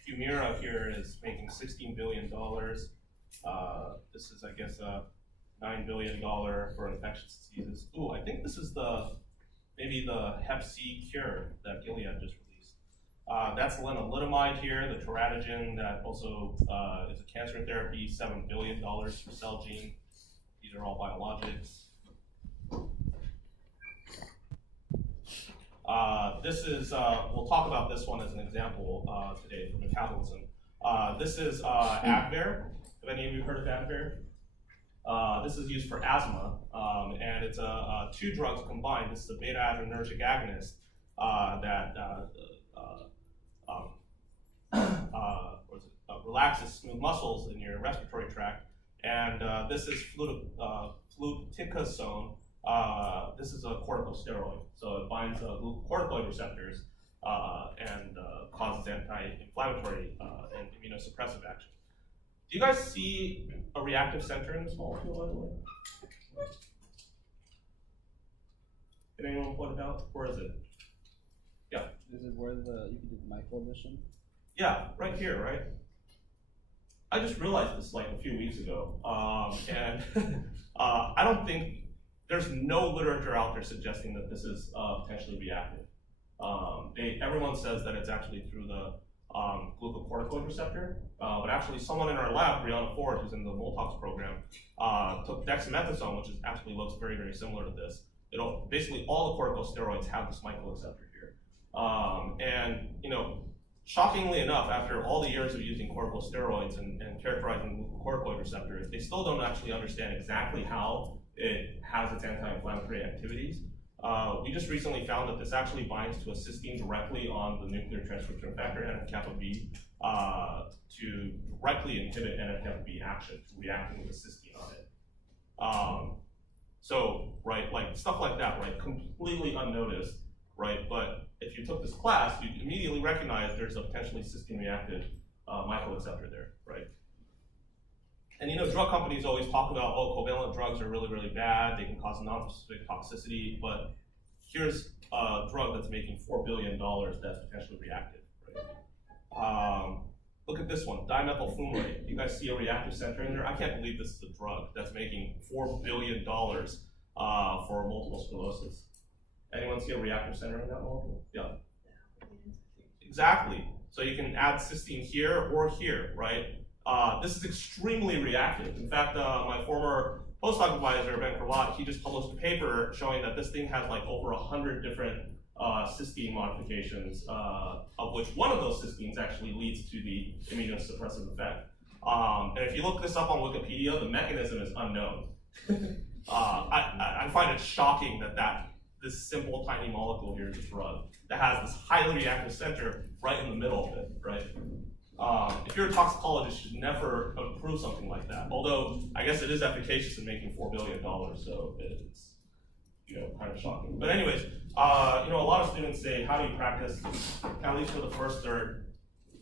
Humira here is making $16 billion. This is, I guess, $9 billion for infectious diseases. Ooh, I think this is maybe the Hep C cure that Gilead just released. That's lenalidomide here, the teratogen that also is a cancer therapy, $7 billion for Celgene. These are all biologics. This is, we'll talk about this one as an example today for metabolism. This is Advair. Have any of you heard of Advair? This is used for asthma, and it's 2 drugs combined. This is a beta-adrenergic agonist that relaxes smooth muscles in your respiratory tract. And this is fluticasone. This is a corticosteroid, so it binds glucocorticoid receptors and causes anti-inflammatory and immunosuppressive action. Do you guys see a reactive center in this molecule, by the way? Can anyone point it out? Where is it? Yeah. Is it where you can do the micro addition? Yeah, right here, right? I just realized this like a few weeks ago, and I don't think there's no literature out there suggesting that this is potentially reactive. Everyone says that it's actually through the glucocorticoid receptor, but actually someone in our lab, Brianna Ford, who's in the Moltox program, took dexamethasone, which actually looks very, very similar to this. Basically all the corticosteroids have this microreceptor here. And shockingly enough, after all the years of using corticosteroids and characterizing glucocorticoid receptors, they still don't actually understand exactly how it has its anti-inflammatory activities. We just recently found that this actually binds to a cysteine directly on the nuclear transcription factor, NF-kappa B, to directly inhibit NF-kappa B action, reacting with the cysteine on it. So, right, like stuff like that, right, completely unnoticed, right? But if you took this class, you'd immediately recognize there's a potentially cysteine-reactive microreceptor there, right? And drug companies always talk about, oh, covalent drugs are really, really bad. They can cause non-specific toxicity. But here's a drug that's making $4 billion that's potentially reactive. Right? Look at this one, dimethyl fumarate. You guys see a reactive center in there? I can't believe this is a drug that's making $4 billion for multiple sclerosis. Anyone see a reactive center in that molecule? Yeah. Exactly. So you can add cysteine here or here, right? This is extremely reactive. In fact, my former postdoc advisor, Ben Cravat, he just published a paper showing that this thing has like over 100 different cysteine modifications, of which one of those cysteines actually leads to the immunosuppressive effect. And if you look this up on Wikipedia, the mechanism is unknown. I find it shocking that this simple tiny molecule here is a drug that has this highly reactive center right in the middle of it, right? If you're a toxicologist, you should never approve something like that. Although I guess it is efficacious in making $4 billion, so it's kind of shocking. But anyways, a lot of students say, how do you practice? At least for the first third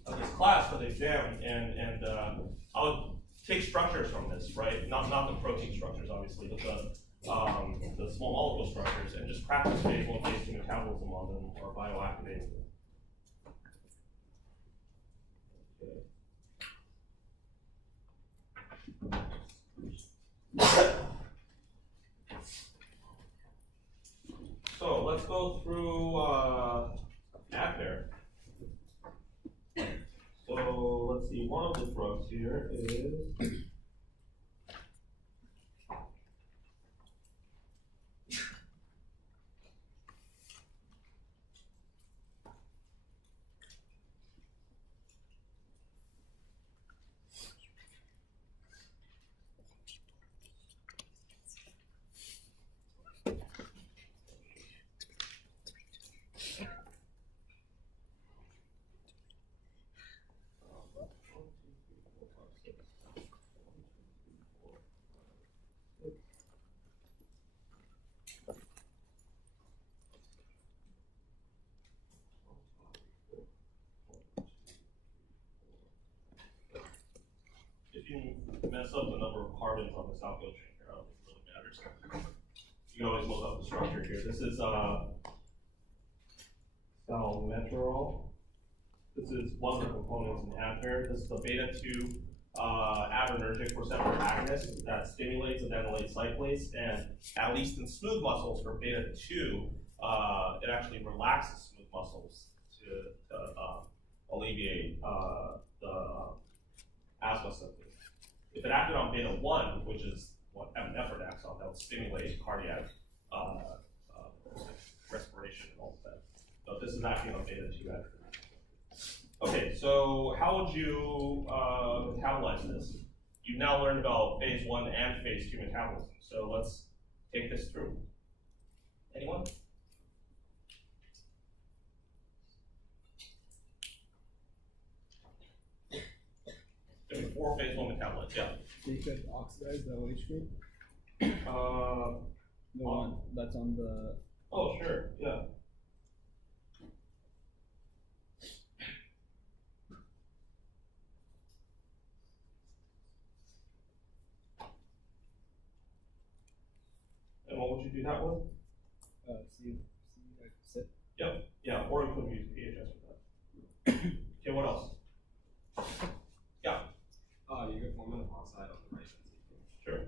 of this class for the exam, and I would take structures from this, right? Not the protein structures, obviously, but the small molecule structures, and just practice phase 1, phase 2 metabolism on them or bioactivating them. So let's go through Advair. So let's see, one of the drugs here is if you mess up the number of carbons on this alkyl chain here, I don't think it really matters. You can always look up the structure here. This is salmeterol. This is one of the components in Advair. This is the beta 2 adrenergic receptor agonist that stimulates adenylyl cyclase, and at least in smooth muscles for beta 2, it actually relaxes smooth muscles to alleviate the asthma symptoms. If it acted on beta 1, which is what epinephrine acts on, that would stimulate cardiac respiration and all of that. So this is acting on beta 2 adrenergic. Okay, so how would you metabolize this? You've now learned about phase 1 and phase 2 metabolism, so let's take this through. Anyone? There are 4 phase 1 metabolites, yeah. So you could oxidize the OH group? The one that's on the... Oh, sure, yeah. And what would you do that with? SIP. Yep, yeah, or you could use PHS for that. Okay, what else? Yeah. You get formalin oxide on the right side. Sure.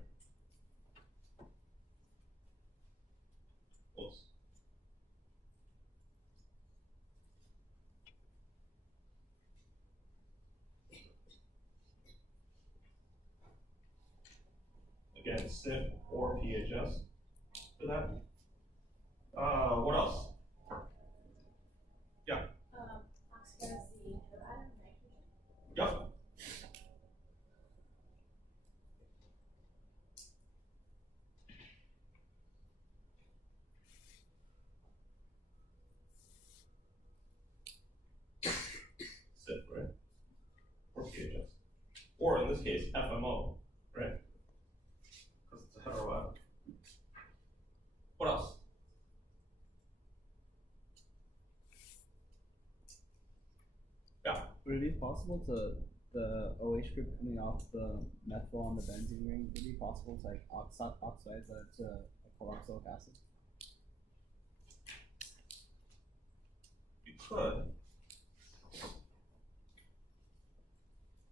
Close. Again, SIP or PHS for that. What else? Yeah. Oxidize the heteroatom nitrogen. Yep. SIP, right? Or PHS. Or in this case, FMO, right? Because it's a heteroatom. What else? Yeah. Would it be possible to, the OH group coming off the methyl on the benzene ring, would it be possible to like oxidize that to a carboxylic acid? You could.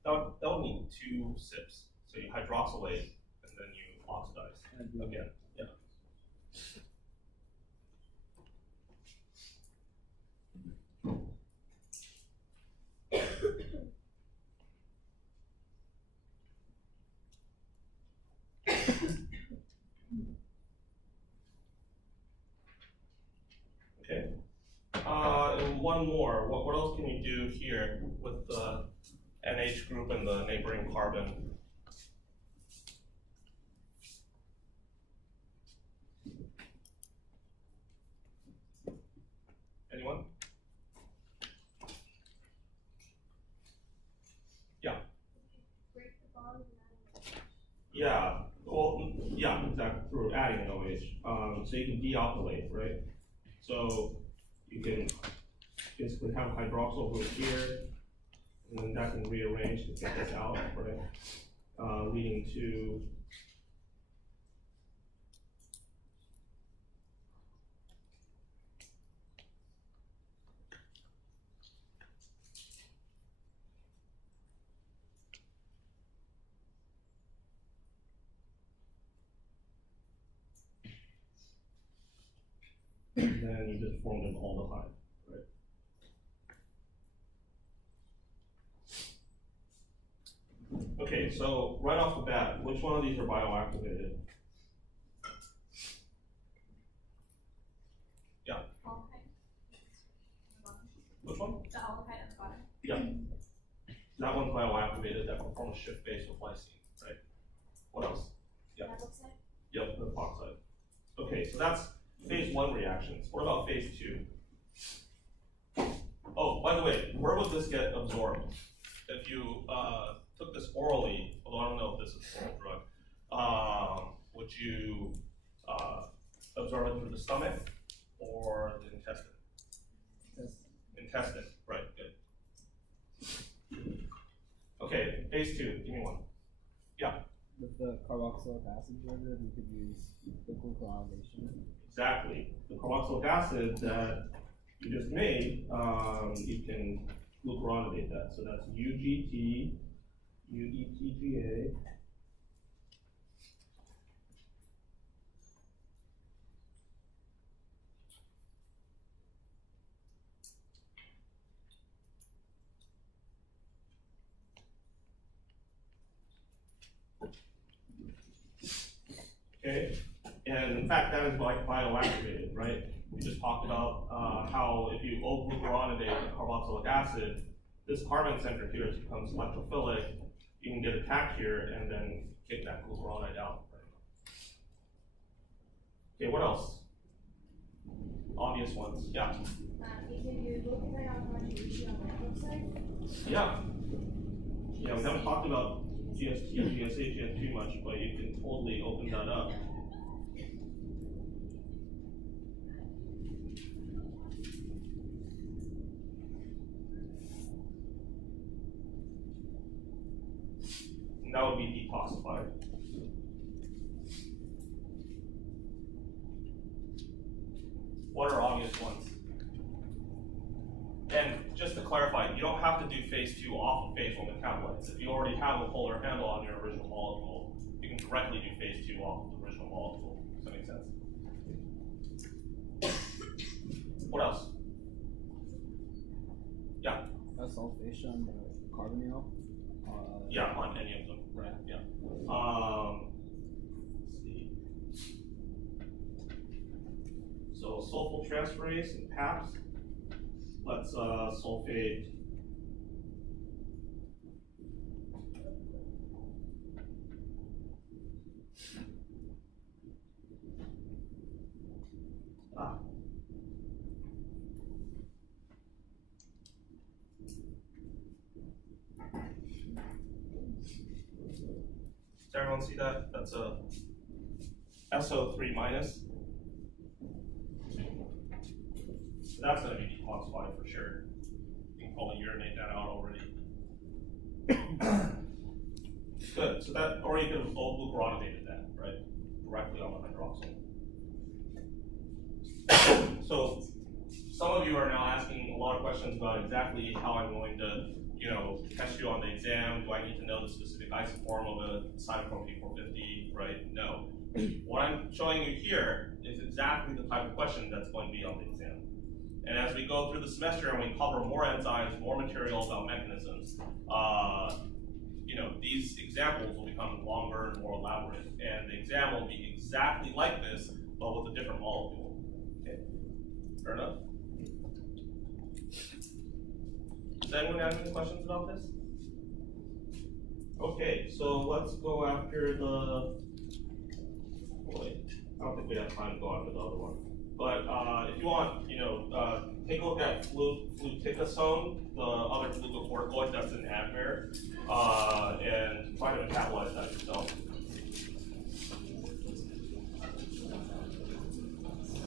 That would need 2 SIPs. So you hydroxylate and then you oxidize again. Yeah. Okay. And one more. What else can you do here with the NH group and the neighboring carbon? Anyone? Yeah. Break the bond and add an Yeah. Well, yeah, exactly. Through adding an OH, so you can dealkylate, right? So you can basically have hydroxyl group here, and then that can rearrange to get this out, right? Leading to then you just formed an aldehyde, right? Okay, so right off the bat, which one of these are bioactivated? Aldehyde. Which one? The aldehyde at the bottom. Yeah. That one's bioactivated, that performs a shift base with lysine, right? What else? Yeah. That looks like. Yep, the epoxide. Okay, so that's phase 1 reactions. What about phase 2? Oh, by the way, where would this get absorbed? If you took this orally, although I don't know if this is an oral drug, would you absorb it through the stomach or the intestine? Yes. Intestine, right, good. Okay, phase 2, give me one. With the carboxylic acid derivative, you could use the glucuronidation. Exactly. The carboxylic acid that you just made, you can glucuronidate that. So that's UGT, UETGA. Okay, and in fact, that is like bioactivated, right? We just talked about how if you glucuronidate the carboxylic acid, this carbon center here becomes electrophilic. You can get attacked here and then kick that glucuronide out. Okay, what else? Obvious ones, yeah. You can use glucose on contribution on hydroxide. Yeah. Yeah, we haven't talked about GST and GSH yet too much, but you can totally open that up. And that would be detoxified. What are obvious ones? And just to clarify, you don't have to do phase 2 off of phase 1 metabolites. If you already have a polar handle on your original molecule, you can directly do phase 2 off of the original molecule. Does that make sense? What else? Yeah. Sulfation on the carbonyl. Yeah, on any of them. Right. Yeah. Let's see. So sulfyltransferase and PAPs. Let's sulfate. Does everyone see that? That's a SO3 minus. So that's going to be detoxified for sure. You can probably urinate that out already. Good. So that, or you could have glucuronidated that, right? Directly on the hydroxyl. So some of you are now asking a lot of questions about exactly how I'm going to, test you on the exam. Do I need to know the specific isoform of a cytochrome P450, right? No. What I'm showing you here is exactly the type of question that's going to be on the exam. And as we go through the semester and we cover more enzymes, more material about mechanisms, these examples will become longer and more elaborate. And the exam will be exactly like this, but with a different molecule. Okay, fair enough? Does anyone have any questions about this? Okay, so let's go after the, wait, I don't think we have time to go after the other one. But if you want, take a look at fluticasone, the other glucocorticoid that's in Advair.